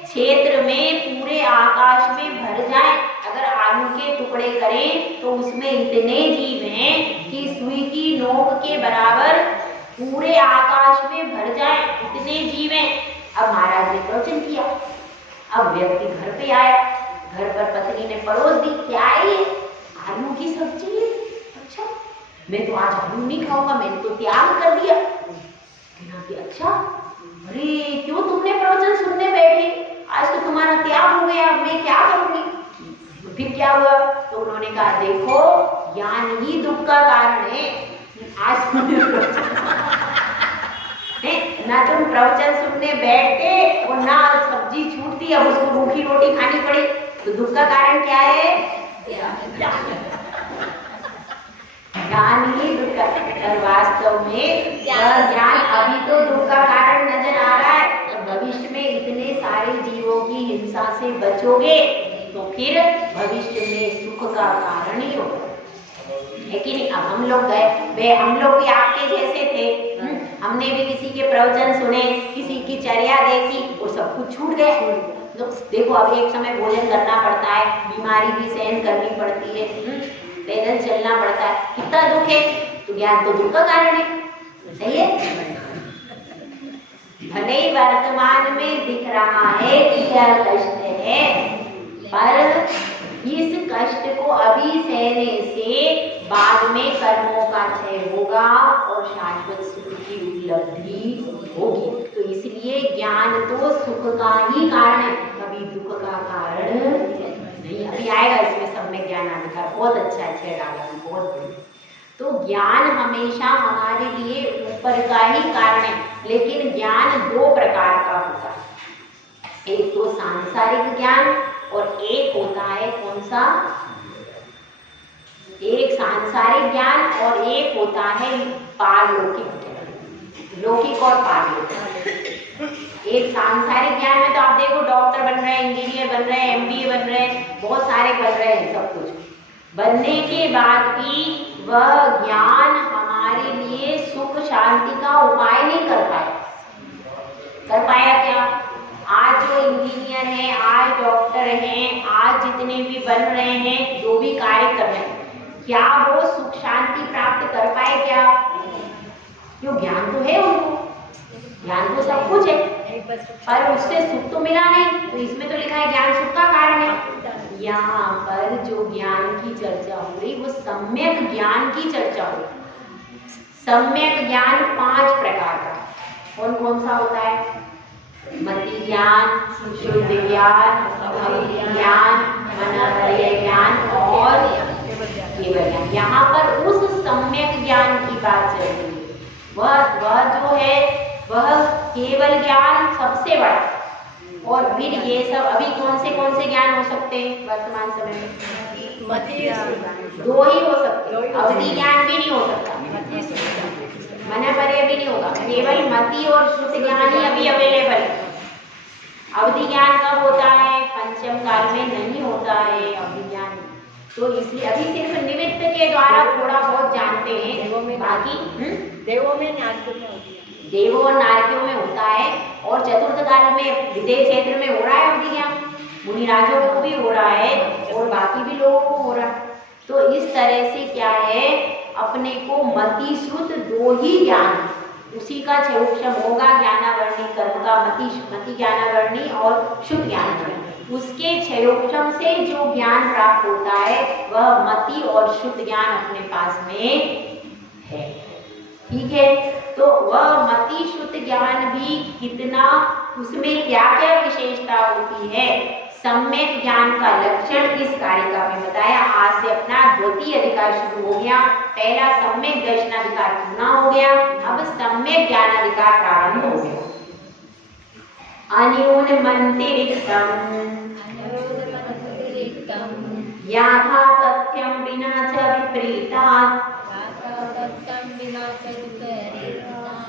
क्षेत्र में, पूरे आकाश में भर जाए अगर आलू के टुकड़े करें तो उसमें इतने जीव हैं कि सुई की नोक के बराबर पूरे आकाश में भर जाए, इतने जीव हैं। अब महाराज ने प्रवचन किया। अब व्यक्ति घर पे आया, घर पर पत्नी ने परोस दी, क्या है ये? आलू की सब्जी है। अच्छा, मैं तो आज आलू नहीं खाऊंगा, मैंने तो त्याग कर दिया। अच्छा, अरे क्यों तुमने प्रवचन सुनने बैठे? आज तो तुम्हारा त्याग हो गया, मैं क्या करूंगी? तो फिर क्या हुआ? तो उन्होंने कहा देखो, ज्ञान ही दुख का कारण है। आज ना तुम प्रवचन सुनने बैठे और ना सब्जी छूटती, अब उसको रूखी रोटी खानी पड़ी, तो दुख का कारण क्या है? ज्ञान ही दुख का कारण। वास्तव में ज्ञान अभी तो दुख का कारण नजर आ रहा है, और भविष्य में इतने सारे जीवों की हिंसा से बचोगे तो फिर भविष्य में सुख का कारण ही होगा, है कि नहीं? अब हम लोग गए, हम लोग भी आपके जैसे थे, हमने भी किसी के प्रवचन सुने, किसी की चर्या देखी, वो सब कुछ छूट गया। तो देखो अब एक समय भोजन करना पड़ता है, बीमारी भी सहन करनी पड़ती है, पैदल चलना पड़ता है, कितना दुख है। तो ज्ञान तो दुख का कारण है, सही है? भले ही वर्तमान में दिख रहा है कि यह कष्ट है, पर इस कष्ट को अभी सहने से बाद में कर्मों का क्षय होगा और शाश्वत सुख की उपलब्धि होगी। तो इसलिए ज्ञान तो सुख का ही कारण है, कभी दुख का कारण नहीं। अभी आएगा इसमें सब में ज्ञान अधिकार, बहुत अच्छा है, 6 डाला, बहुत बढ़िया। तो ज्ञान हमेशा हमारे लिए ऊपर का ही कारण है, लेकिन ज्ञान 2 प्रकार का होता है। एक तो सांसारिक ज्ञान और एक होता है कौन सा? एक सांसारिक ज्ञान और एक होता है पारलौकिक ज्ञान, लौकिक और पारलौकिक। एक सांसारिक ज्ञान में तो आप देखो डॉक्टर बन रहे हैं, इंजीनियर बन रहे हैं, एमबीए बन रहे हैं, बहुत सारे बन रहे हैं, सब कुछ बनने के बाद भी वह ज्ञान हमारे लिए सुख शांति का उपाय नहीं कर पाया। कर पाया क्या? आज जो इंजीनियर हैं, आज डॉक्टर हैं, आज जितने भी बन रहे हैं, जो भी कार्य कर रहे हैं, क्या वो सुख शांति प्राप्त कर पाए क्या? क्यों? ज्ञान तो है उनको, ज्ञान तो सब कुछ है, पर उससे सुख तो मिला नहीं। तो इसमें तो लिखा है ज्ञान सुख का कारण है। यहाँ पर जो ज्ञान की चर्चा हो रही वो सम्यक ज्ञान की चर्चा हो रही। सम्यक ज्ञान 5 प्रकार का, कौन कौन सा होता है? मति ज्ञान, शुद्ध ज्ञान, अवधि ज्ञान, मनोवय ज्ञान और केवल ज्ञान। यहाँ पर उस सम्यक ज्ञान की बात चल रही है। वह जो है वह केवल ज्ञान सबसे बड़ा। और फिर ये सब अभी कौन से ज्ञान हो सकते हैं वर्तमान समय में? मति 2 ही हो सकते, अवधि ज्ञान भी नहीं हो सकता, मनोवय भी नहीं होगा, केवल मति और शुद्ध ज्ञान ही अभी अवेलेबल है। अवधि ज्ञान कब होता है? पंचम काल में नहीं होता है अवधि ज्ञान। तो इसलिए अभी सिर्फ निमित्त के द्वारा थोड़ा बहुत जानते हैं, बाकी देवों में नारकियों में होती है, देवों और नारकियों में होता है, और चतुर्थ काल में विदेह क्षेत्र में हो रहा है अवधि ज्ञान, मुनिराजों को भी हो रहा है और बाकी भी लोगों को हो रहा है। तो इस तरह से क्या है, अपने को मति श्रुत 2 ही ज्ञान, उसी का क्षयोक्षम होगा ज्ञानावर्णी कर्म का, मति ज्ञानावर्णी और शुद्ध ज्ञानावर्णी। उसके क्षयोक्षम से जो ज्ञान प्राप्त होता है वह मति और शुद्ध ज्ञान अपने पास में है। ठीक है, तो वह मति शुद्ध ज्ञान भी कितना, उसमें क्या क्या विशेषता होती है, सम्यक ज्ञान का लक्षण इस कारिका में बताया। आज से अपना द्वितीय अधिकार शुरू हो गया। पहला सम्यक दर्शनाधिकार पूरा हो गया, अब सम्यक ज्ञानाधिकार प्रारंभ हो गया। अन्यूनमतिरिक्तम् याथा तथ्यं विना च विपरीतात्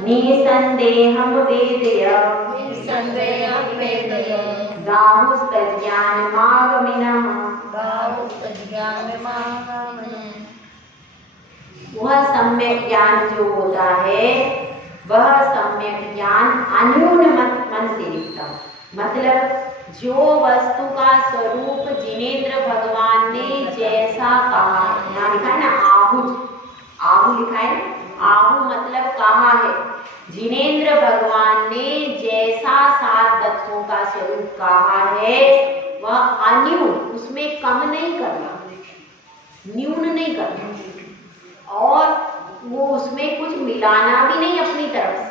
निसंदेहं वेदय गाहुस्तज्ज्ञानमागमिनः। वह सम्यक ज्ञान जो होता है, वह सम्यक ज्ञान अन्यूनमतिरिक्तम्, मतलब जो वस्तु का स्वरूप जिनेंद्र भगवान ने जैसा कहा है, यहाँ लिखा है ना आहु, आहु लिखा है ना, आहु मतलब कहा है। जिनेंद्र भगवान ने जैसा 7 तत्वों का स्वरूप कहा है, वह अन्यून, उसमें कम नहीं करना, न्यून नहीं करना, और वो उसमें कुछ मिलाना भी नहीं अपनी तरफ से,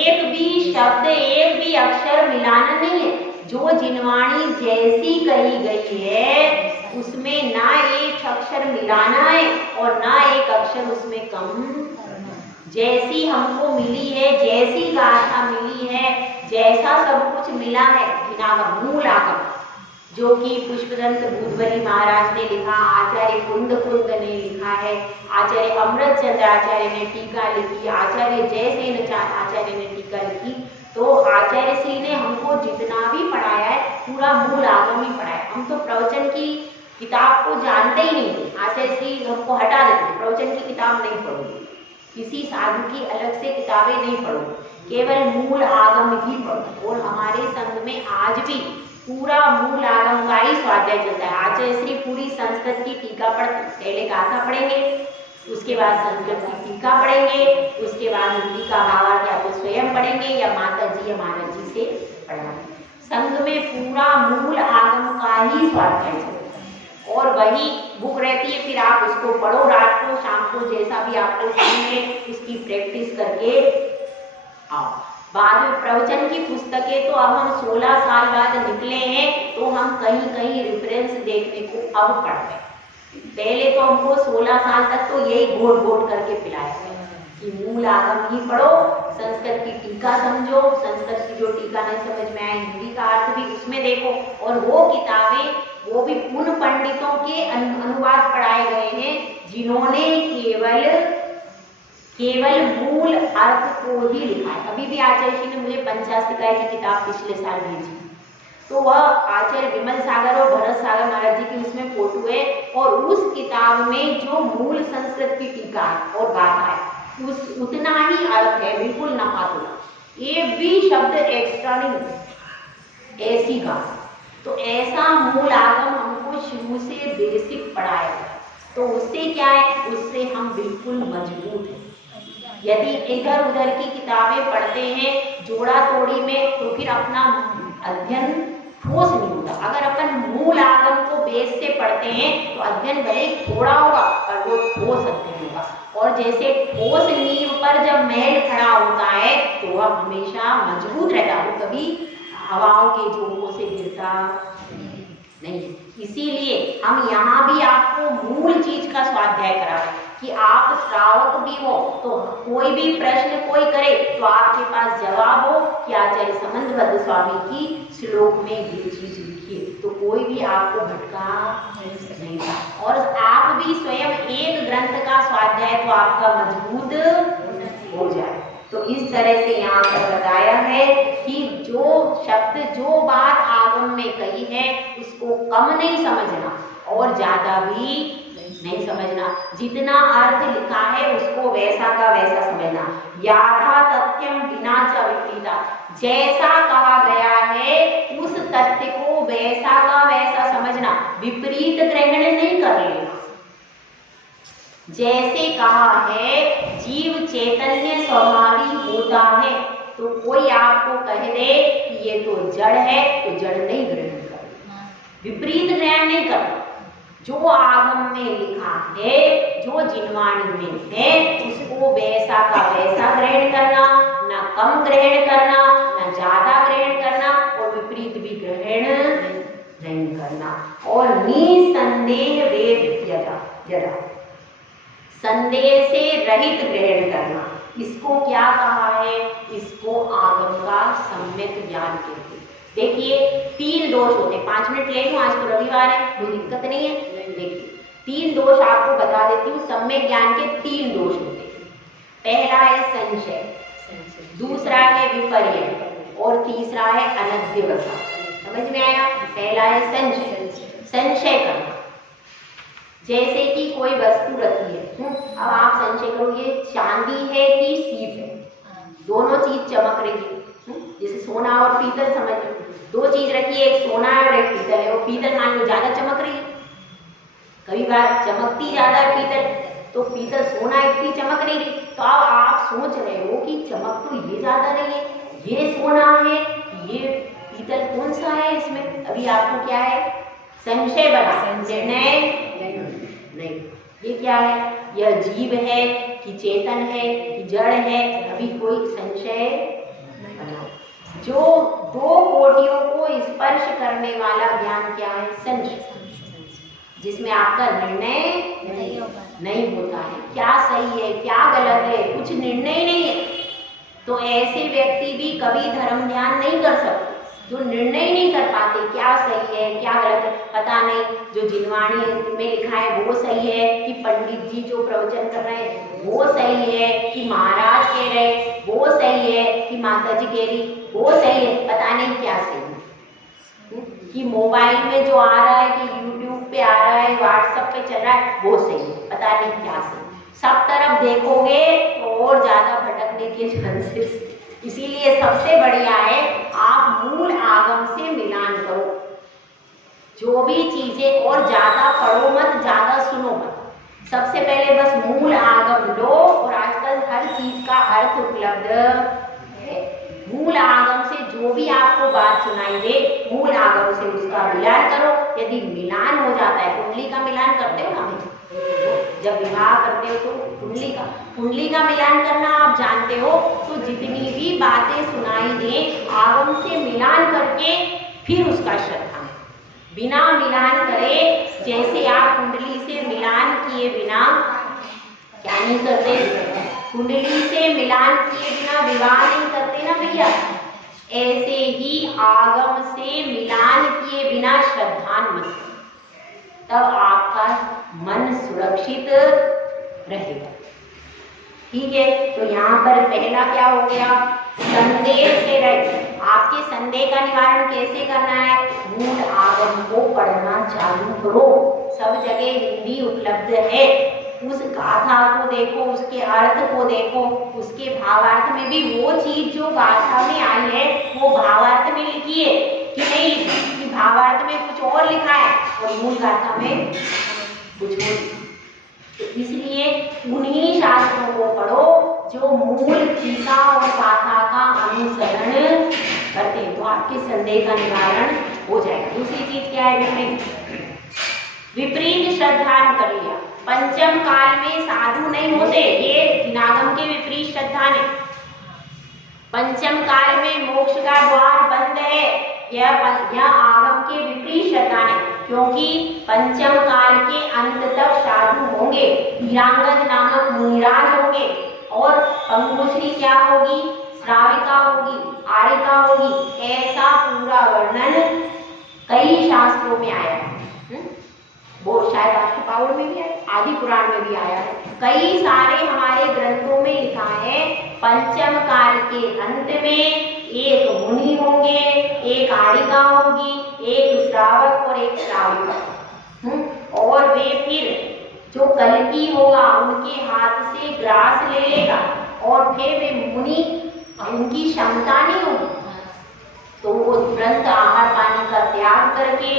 एक भी शब्द एक भी अक्षर मिलाना नहीं है। जो जिनवाणी जैसी कही गई है उसमें ना एक अक्षर मिलाना है और ना एक अक्षर उसमें कम। जैसी हमको मिली है, जैसी गाथा मिली है, जैसा सब कुछ मिला है, विनागम मूल आगम, जो कि पुष्पदंत भूतबली महाराज ने लिखा, आचार्य कुंद ने लिखा है, आचार्य अमृत चंद्र आचार्य ने टीका लिखी, आचार्य जयसेन आचार्य ने टीका लिखी। तो आचार्य श्री ने हमको जितना भी पढ़ाया है पूरा मूल आगम ही पढ़ाया। हम तो प्रवचन की किताब को जानते ही नहीं थे, आचार्य श्री हमको हटा देते, प्रवचन की किताब नहीं पढ़ोगे, किसी साधु की अलग से किताबें नहीं पढ़ोगे, केवल मूल आगम ही पढ़ो। और हमारे संघ में आज भी पूरा मूल आगम का ही स्वाध्याय चलता है। आचार्य श्री पूरी संस्कृत की टीका पढ़ते, पहले गाथा पढ़ेंगे, उसके बाद संस्कृत की टीका पढ़ेंगे, उसके बाद हिंदी का भावार्थ या तो स्वयं पढ़ेंगे या माता जी या महाराज जी से पढ़ाएंगे। संघ में पूरा मूल आगम का ही स्वाध्याय चलता है और वही बुक रहती है, फिर आप उसको पढ़ो रात को, शाम को, जैसा भी आपको समझे उसकी प्रैक्टिस करके आओ। बाद में प्रवचन की पुस्तकें तो अब हम 16 साल बाद निकले हैं, तो हम कहीं कहीं रेफरेंस देखने को अब पढ़ रहे हैं। पहले तो हमको 16 साल तक तो यही घोट घोट करके पिलाया कि मूल आगम ही पढ़ो, संस्कृत की टीका समझो, संस्कृत की जो टीका नहीं समझ में आए हिंदी का अर्थ भी उसमें देखो। और वो किताबें वो भी उन पंडितों के अनुवाद पढ़ाए गए हैं जिन्होंने केवल मूल अर्थ को ही लिखा है। अभी भी आचार्य जी ने मुझे पंचास्तिका की किताब पिछले साल भेजी, तो वह आचार्य विमल सागर और भरत सागर महाराज जी की उसमें फोटो है, और उस किताब में जो मूल संस्कृत की टीका है और गाथा है उस उतना ही अर्थ है, बिल्कुल ना पातला, एक भी शब्द एक्स्ट्रा नहीं, ऐसी गाथा। तो ऐसा मूल आगम हमको शुरू से बेसिक पढ़ाया है, तो उससे क्या है, उससे हम बिल्कुल मजबूत हैं। यदि इधर उधर की किताबें पढ़ते हैं जोड़ा तोड़ी में, तो फिर अपना अध्ययन ठोस नहीं होता। अगर अपन मूल आगम को बेस से पढ़ते हैं तो अध्ययन भले ही थोड़ा होगा पर वो ठोस अध्ययन होगा। और जैसे ठोस नींव पर जब महल खड़ा होता है तो वह हमेशा मजबूत रहता है, वो कभी हवाओं के झोंकों से गिरता नहीं। इसीलिए हम यहाँ भी आपको मूल चीज का स्वाध्याय करा रहे हैं कि आप श्रावक भी हो तो कोई भी प्रश्न कोई करे तो आपके पास जवाब हो कि आचार्य समंतभद्र स्वामी की श्लोक में ये चीज लिखी है, तो कोई भी आपको भटका नहीं था। और आप भी स्वयं एक ग्रंथ का स्वाध्याय तो आपका मजबूत हो जाए। तो इस तरह से यहाँ पर बताया है कि जो शब्द जो बात आगम में कही है उसको कम नहीं समझना और ज्यादा भी नहीं समझना, जितना अर्थ लिखा है उसको वैसा का वैसा समझना। याथा तथ्यम विना च विपरीता, जैसा कहा गया है उस तथ्य को वैसा का वैसा समझना, विपरीत ग्रहण नहीं कर लेना। जैसे कहा है जीव चैतन्य स्वभावी होता है, तो कोई आपको कह दे कि ये तो जड़ है तो जड़ नहीं ग्रहण करना, विपरीत ग्रहण नहीं करना। जो आगम में लिखा है, जो जिनवाणी में है, उसको वैसा का वैसा ग्रहण करना, ना कम ग्रहण करना, ना ज्यादा ग्रहण करना और विपरीत भी ग्रहण नहीं ग्रहण करना और निसंदेह वेद यदा संदेह से रहित ग्रहण करना। इसको क्या कहा है? इसको आगम का सम्यक ज्ञान कहते हैं। देखिए 3 दोष होते हैं। 5 मिनट ले लूं, आज तो रविवार है, कोई दिक्कत नहीं है। देखिए 3 दोष आपको बता देती हूँ। सम्यक ज्ञान के 3 दोष होते हैं। पहला है संशय, दूसरा है विपर्य और तीसरा है अनध्यवसा। समझ में आया? पहला है संशय, संशय करना। जैसे कि कोई वस्तु रखी है, अब आप संशय करो ये चांदी है कि सीप है, दोनों चीज चमक रही है। जैसे सोना और पीतल, समझ लो 2 चीज रखी है, एक सोना है और एक पीतल है। वो पीतल मान लो ज्यादा चमक रही है, कभी बार चमकती ज्यादा है पीतल, तो पीतल सोना इतनी चमक नहीं रही। तो अब आप सोच रहे हो कि चमक तो ये ज्यादा नहीं है, ये सोना है, ये पीतल कौन सा है इसमें? अभी आपको क्या है? संशय बना, निर्णय नहीं। ये क्या है? यह जीव है कि चेतन है कि जड़ है? अभी कोई संशय बना। जो 2 कोटियों को स्पर्श करने वाला ज्ञान क्या है? संशय, जिसमें आपका निर्णय नहीं होता है। क्या सही है क्या गलत है, कुछ निर्णय नहीं है। तो ऐसे व्यक्ति भी कभी धर्म ध्यान नहीं कर सकते, जो निर्णय नहीं कर पाते क्या सही है क्या गलत है। पता नहीं जो जिनवाणी में लिखा है वो सही है कि पंडित जी जो प्रवचन कर रहे हैं वो सही है कि महाराज कह रहे वो सही है कि माता जी कह रही वो सही है। पता नहीं क्या सही है, कि मोबाइल में जो आ रहा है कि यूट्यूब पे आ रहा है, व्हाट्सएप पे चल रहा है वो सही है। पता नहीं क्या सही। सब तरफ देखोगे तो और ज्यादा भटकने के चांसेस। इसीलिए सबसे बढ़िया है आप मूल आगम से मिलान करो जो भी चीजें, और ज्यादा पढ़ो मत, ज्यादा सुनो मत। सबसे पहले बस मूल आगम लो, और आजकल हर चीज का अर्थ उपलब्ध है। मूल आगम से जो भी आपको बात सुनाई दे, मूल आगम से उसका मिलान करो। यदि मिलान हो जाता है, कुंडली का मिलान करते हो ना, जब विवाह करते हो तो कुंडली का मिलान करना आप जानते हो। तो जितनी भी बातें सुनाई दे, आगम से मिलान करके फिर उसका श्रद्धा। बिना मिलान करे, जैसे आप कुंडली से मिलान किए बिना क्या नहीं करते, कुंडली से मिलान किए बिना विवाह नहीं करते ना भैया, ऐसे ही आगम से मिलान किए बिना श्रद्धा मत, तब आपका मन सुरक्षित रहेगा। ठीक है, तो यहाँ पर पहला क्या हो गया? संदेह से रहित। आपके संदेह का निवारण कैसे करना है? मूल आगम को पढ़ना चालू करो। सब जगह हिंदी उपलब्ध है। उस गाथा को देखो, उसके अर्थ को देखो, उसके भावार्थ में भी वो चीज जो गाथा में आई है वो भावार्थ में लिखी है कि नहीं लिखी, कि भावार्थ में कुछ और लिखा है और मूल गाथा में कुछ और। तो इसलिए उन्हीं शास्त्रों को पढ़ो जो मूल टीका और गाथा का अनुसरण करते हैं, तो आपके संदेह का निवारण हो जाएगा। दूसरी चीज क्या है? विपरीत श्रद्धा कर लिया। पंचम काल में साधु नहीं होते, ये जिनागम के विपरीत श्रद्धा ने। पंचम काल में मोक्ष का द्वार बंद है, यह आगम के विपरीत श्रद्धा ने, क्योंकि पंचम काल के अंत तक साधु होंगे, वीरांगज नामक मुनिराज होंगे, और पंगुश्री क्या होगी? श्राविका होगी, आरिका होगी। ऐसा पूरा वर्णन कई शास्त्रों में आया है। वो शायद अष्टपावड़ में भी है, आदि पुराण में भी आया है। कई सारे हमारे ग्रंथों में लिखा है पंचम काल के अंत में एक मुनि होंगे, एक आरिका होगी, एक श्रावक और एक श्राविका। और वे फिर जो कल्की होगा उनके हाथ से ग्रास ले लेगा, और फिर वे मुनि, उनकी क्षमता नहीं होगी तो वो तुरंत आहार पानी का त्याग करके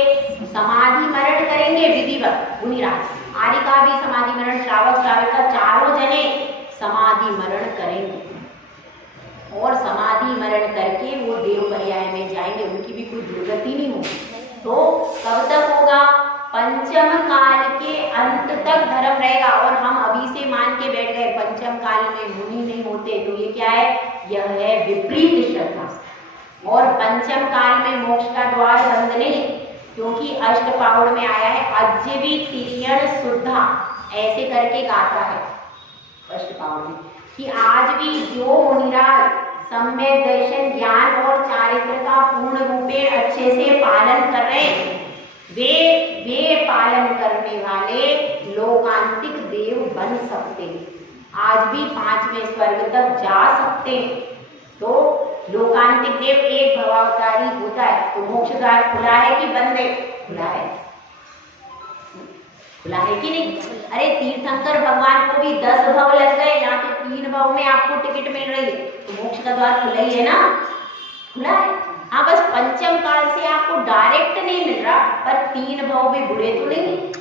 समाधि मरण करेंगे विधिवत मुनिराज। आरिका भी समाधि मरण, श्रावक श्राविका चारों जने समाधि मरण करेंगे, और समाधि मरण करके वो देव पर्याय में जाएंगे, उनकी भी कोई दुर्गति नहीं होगी। तो कब तक होगा? पंचम काल के अंत तक धर्म रहेगा। और हम अभी से मान के बैठ गए पंचम काल में मुनि नहीं होते, तो ये क्या है? यह है विपरीत श्रद्धा। और पंचम काल में मोक्ष का द्वार बंद नहीं, क्योंकि अष्टपाउड़ में आया है अज्जवी तिरियण शुद्धा, ऐसे करके गाता है अष्टपाउड़ में कि आज भी जो मुनिराज सम्यक दर्शन ज्ञान और चारित्र का पूर्ण रूपे अच्छे से पालन कर रहे हैं, वे पालन करने वाले लोकांतिक देव बन सकते हैं, आज भी 5वें स्वर्ग तक जा सकते हैं। तो लोकांतिक देव एक भवावतारी होता है, तो मोक्ष द्वार खुला है कि बंद है? खुला है, खुला है कि नहीं? अरे तीर्थंकर भगवान को भी 10 भव लग गए, यहाँ तो 3 भव में आपको टिकट मिल रही है, तो मोक्ष का द्वार खुला ही है ना, खुला है। हाँ, बस पंचम काल से आपको डायरेक्ट नहीं मिल रहा, पर 3 भव भी बुरे तो नहीं है।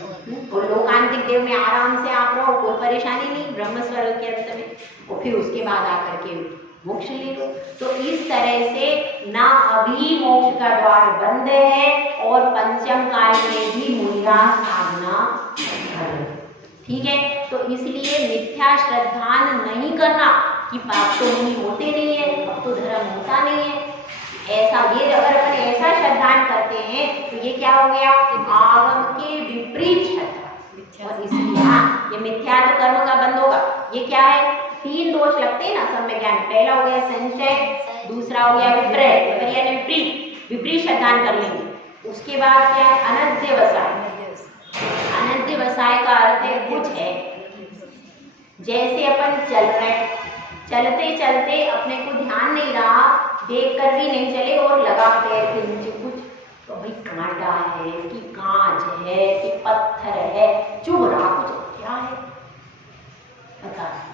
तो लोकांतिक देव में आराम से आप रहो, कोई परेशानी नहीं, ब्रह्म स्वर्ग के अंत में, और फिर उसके बाद आकर के मोक्ष ले लो। तो इस तरह से ना अभी मोक्ष का द्वार बंद है और पंचम काल में भी मुनिराज साधना करो, ठीक है। तो इसलिए मिथ्या श्रद्धान नहीं करना कि पाप तो मुनि होते नहीं है, अब तो धर्म होता नहीं है, ऐसा ये अगर अपन ऐसा श्रद्धान करते हैं तो ये क्या हो गया? आगम के विपरीत श्रद्धा, और इसलिए हाँ, ये मिथ्या तो कर्म का बंद होगा। ये क्या है? 3 दोष लगते हैं ना सम्यक ज्ञान, पहला हो गया संशय, दूसरा हो गया विपरीत, विपरीत श्रद्धान कर लेंगे। उसके बाद क्या है? अनध्यवसाय। अनध्यवसाय का अर्थ है कुछ है, जैसे अपन चल रहे, चलते चलते अपने को ध्यान नहीं रहा, देख कर भी नहीं चले और लगा पैर के नीचे कुछ, तो भाई कांटा है कि कांच है कि पत्थर है, चुभ रहा कुछ, क्या है पता नहीं।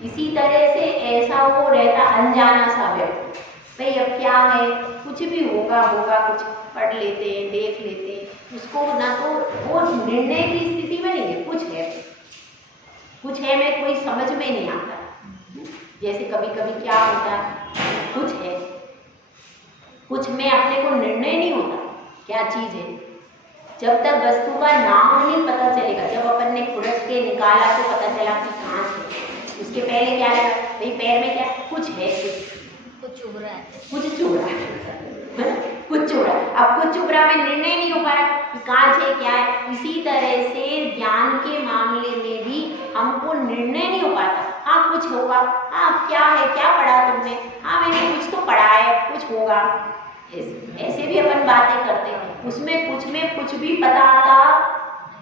इसी तरह से ऐसा वो रहता अनजाना सा व्यक्ति, भाई अब क्या है, कुछ भी होगा, कुछ पढ़ लेते हैं, देख लेते हैं, उसको ना तो वो निर्णय की स्थिति में नहीं है, कुछ है में कोई समझ में नहीं आता। जैसे कभी कभी क्या होता है, कुछ में अपने को निर्णय नहीं होता क्या चीज है, जब तक वस्तु का नाम नहीं पता चलेगा। जब अपन ने खुरच के निकाला तो पता चला कि कांच है, उसके पहले क्या लगा, भाई पैर में क्या कुछ है, कुछ चुभ रहा है, कुछ चुभ रहा है, अब कुछ चुभ रहा, में निर्णय नहीं हो पा रहा कि कांच है क्या है। इसी तरह से ज्ञान के मामले में भी हमको निर्णय नहीं हो पाता। हाँ कुछ होगा, हाँ क्या है, क्या पढ़ा तुमने, हाँ मैंने कुछ तो पढ़ा है, कुछ होगा, ऐसे भी अपन बातें करते हैं, उसमें कुछ भी पता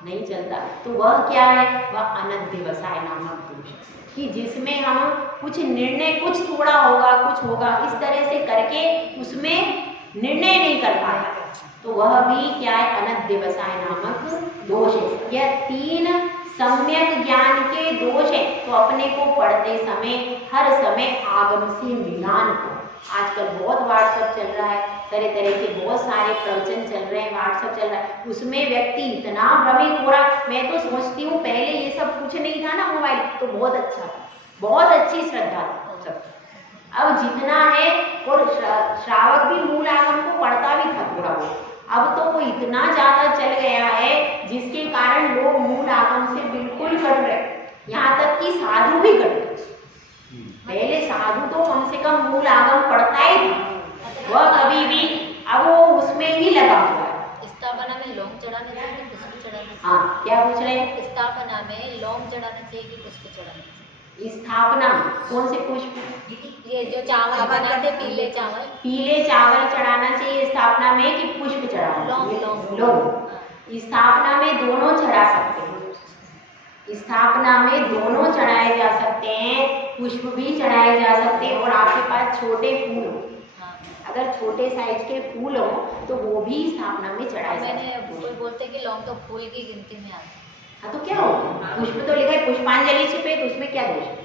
नहीं चलता। तो वह क्या है? वह अनध्यवसाय नामक दोष, कि जिसमें हम कुछ निर्णय, कुछ थोड़ा होगा, कुछ होगा, इस तरह से करके उसमें निर्णय नहीं कर पाता, तो वह भी क्या है? अनध्यवसाय नामक दोष है। यह 3 सम्यक ज्ञान के दोष है। तो अपने को पढ़ते समय हर समय आगम से मिलान हो। आजकल बहुत व्हाट्सएप चल रहा है, तरह तरह के बहुत सारे प्रवचन चल रहे हैं, व्हाट्सएप चल रहा है, उसमें व्यक्ति इतना भ्रमित हो रहा। मैं तो सोचती हूँ पहले ये सब कुछ नहीं था ना, मोबाइल तो बहुत अच्छा, बहुत अच्छी श्रद्धा सब। अब जितना है, और श्रावक भी मूल आगम को पढ़ता भी था थोड़ा बहुत, अब तो वो इतना ज्यादा चल गया है जिसके कारण लोग मूल आगम से बिल्कुल कट रहे, यहाँ तक कि साधु भी कट रहे। पहले साधु तो कम से कम मूल आगम पढ़ता ही था, वह कभी भी, अब वो उसमें ही लगा हुआ है। स्थापना में लौंग चढ़ाना चाहिए कि पुष्प चढ़ाना चाहिए? हाँ, क्या पूछ रहे हैं? स्थापना में लौंग चढ़ाना चाहिए कि पुष्प चढ़ाना चाहिए? स्थापना कौन से पुष्प? ये जो चावल बनाते, पीले चावल चढ़ाना चाहिए स्थापना में कि पुष्प चढ़ाना चाहिए? लौंग। स्थापना में दोनों चढ़ा सकते हैं, स्थापना में दोनों चढ़ाए जा सकते हैं, पुष्प भी चढ़ाए जा सकते हैं। और आपके पास छोटे फूल हो, अगर छोटे साइज के फूल हो तो वो भी स्थापना में चढ़ाए जाते हैं। मैंने बोलते कि लौंग तो फूल की गिनती में आता है। हाँ, तो क्या हो, पुष्प तो लिखा है पुष्पांजलि छिपे, तो उसमें क्या दोष है?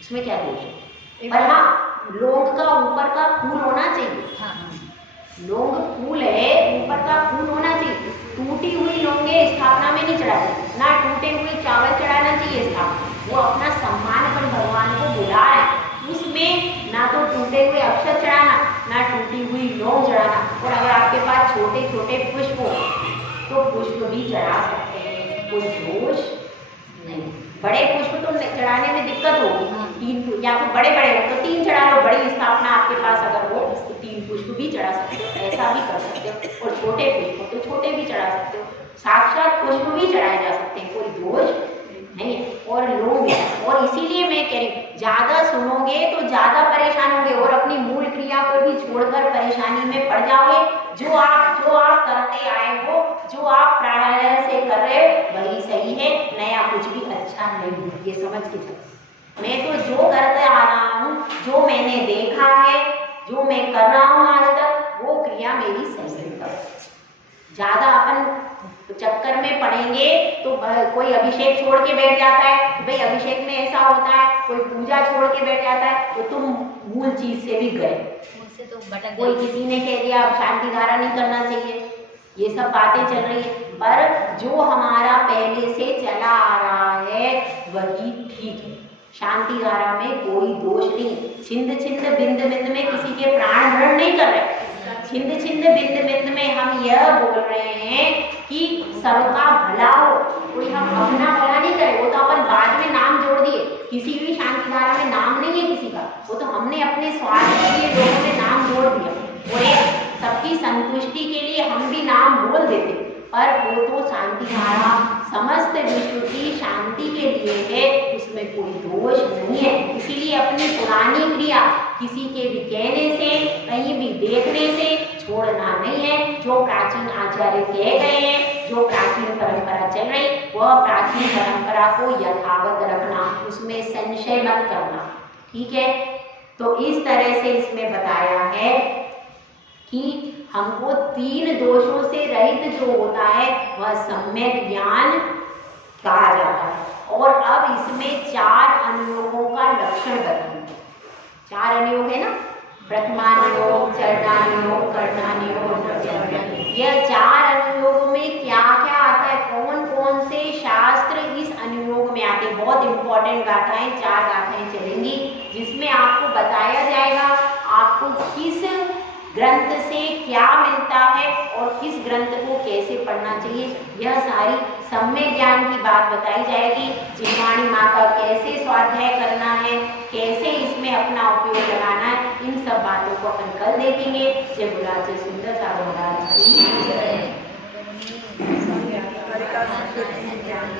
उसमें क्या दोष है? पर हाँ, लौंग का ऊपर का फूल होना चाहिए। लौंग फूल है, ऊपर का फूल होना चाहिए। टूटी हुई लौंगे स्थापना में नहीं चढ़ाते, ना टूटे हुए चावल चढ़ाना चाहिए स्थापना। वो अपना सम्मान पर भगवान को बुला रहे, उसमें ना तो टूटे हुए अक्षर चढ़ाना, ना टूटी हुई लौंग चढ़ाना। और अगर आपके पास छोटे छोटे पुष्प हो तो पुष्प भी चढ़ा सकते हैं, कोई दोष नहीं। बड़े पुष्प तो चढ़ाने में दिक्कत होगी, 3 या तो बड़े हो तो 3 चढ़ा लो, बड़ी स्थापना आपके पास अगर हो तो 3 पुष्प भी चढ़ा सकते हो, ऐसा भी कर सकते हो। और छोटे पुष्प तो छोटे भी चढ़ा सकते हो, साक्षात पुष्प भी चढ़ाए जा सकते हैं, कोई दोष नहीं है। और लोग, और इसीलिए मैं कह रही हूँ, ज्यादा सुनोगे तो ज्यादा परेशान होगे और अपनी मूल क्रिया को भी छोड़कर परेशानी में पड़ जाओगे। जो आप करते आए हो, जो आप प्राणायाम से कर रहे हो वही सही है, नया कुछ भी अच्छा नहीं है, ये समझ के चलो। मैं तो जो करते आ रहा हूँ, जो मैंने देखा है, जो मैं कर रहा हूँ आज तक, वो क्रिया मेरी सही है। ज्यादा अपन चक्कर में पड़ेंगे तो कोई अभिषेक छोड़ के बैठ जाता है कि भाई अभिषेक में ऐसा होता है, कोई पूजा छोड़ के बैठ जाता है, तो तुम मूल चीज से भी गए। मुझसे तो भटक कोई गई। किसी ने कह दिया अब शांति धारा नहीं करना चाहिए, ये सब बातें चल रही है, पर जो हमारा पहले से चला आ रहा है वही ठीक है। शांति धारा में कोई दोष नहीं है। छिंद छिंद बिंद बिंद में किसी के प्राण हरण नहीं कर रहे। छिंद छिंद बिंद बिंद में हम यह बोल रहे हैं कि सबका भला हो, कोई हम अपना भला नहीं करें। वो तो अपन बाद में नाम जोड़ दिए, किसी भी शांति धारा में नाम नहीं है किसी का, वो तो हमने अपने स्वार्थ के लिए लोगों ने नाम जोड़ दिया। और एक सबकी संतुष्टि के लिए हम भी नाम बोल देते, पर वो तो शांति धारा समस्त विश्व की शांति के लिए है, उसमें कोई दोष नहीं है। इसीलिए अपनी पुरानी क्रिया किसी के भी कहने से, कहीं भी देखने से छोड़ना नहीं है। जो प्राचीन आचार्य कह गए हैं, जो प्राचीन परंपरा चल रही, वह प्राचीन परंपरा को यथावत रखना, उसमें संशय मत करना, ठीक है। तो इस तरह से इसमें बताया है कि हमको 3 दोषों से रहित जो होता है वह सम्यक ज्ञान कहा जाता है। और अब इसमें 4 अनुयोगों का लक्षण बताएंगे। 4 अनुयोग है ना, प्रथमानुयोग, चरणानुयोग, कर्णानुयोग और नवचरण। यह 4 अनुयोग में क्या क्या आता है, कौन कौन से शास्त्र इस अनुयोग में आते हैं। बहुत इंपॉर्टेंट गाथाएं, 4 गाथाएं चलेंगी, जिसमें आपको बताया जाएगा आपको किस ग्रंथ से क्या मिलता है और किस ग्रंथ को कैसे पढ़ना चाहिए। यह सारी सम्यक ज्ञान की बात बताई जाएगी। जिह्वाणी माँ का कैसे स्वाध्याय करना है, कैसे इसमें अपना उपयोग लगाना है, इन सब बातों को अपन कल देखेंगे। जय गुलाब, जय सुंदर सागर महाराज की जय।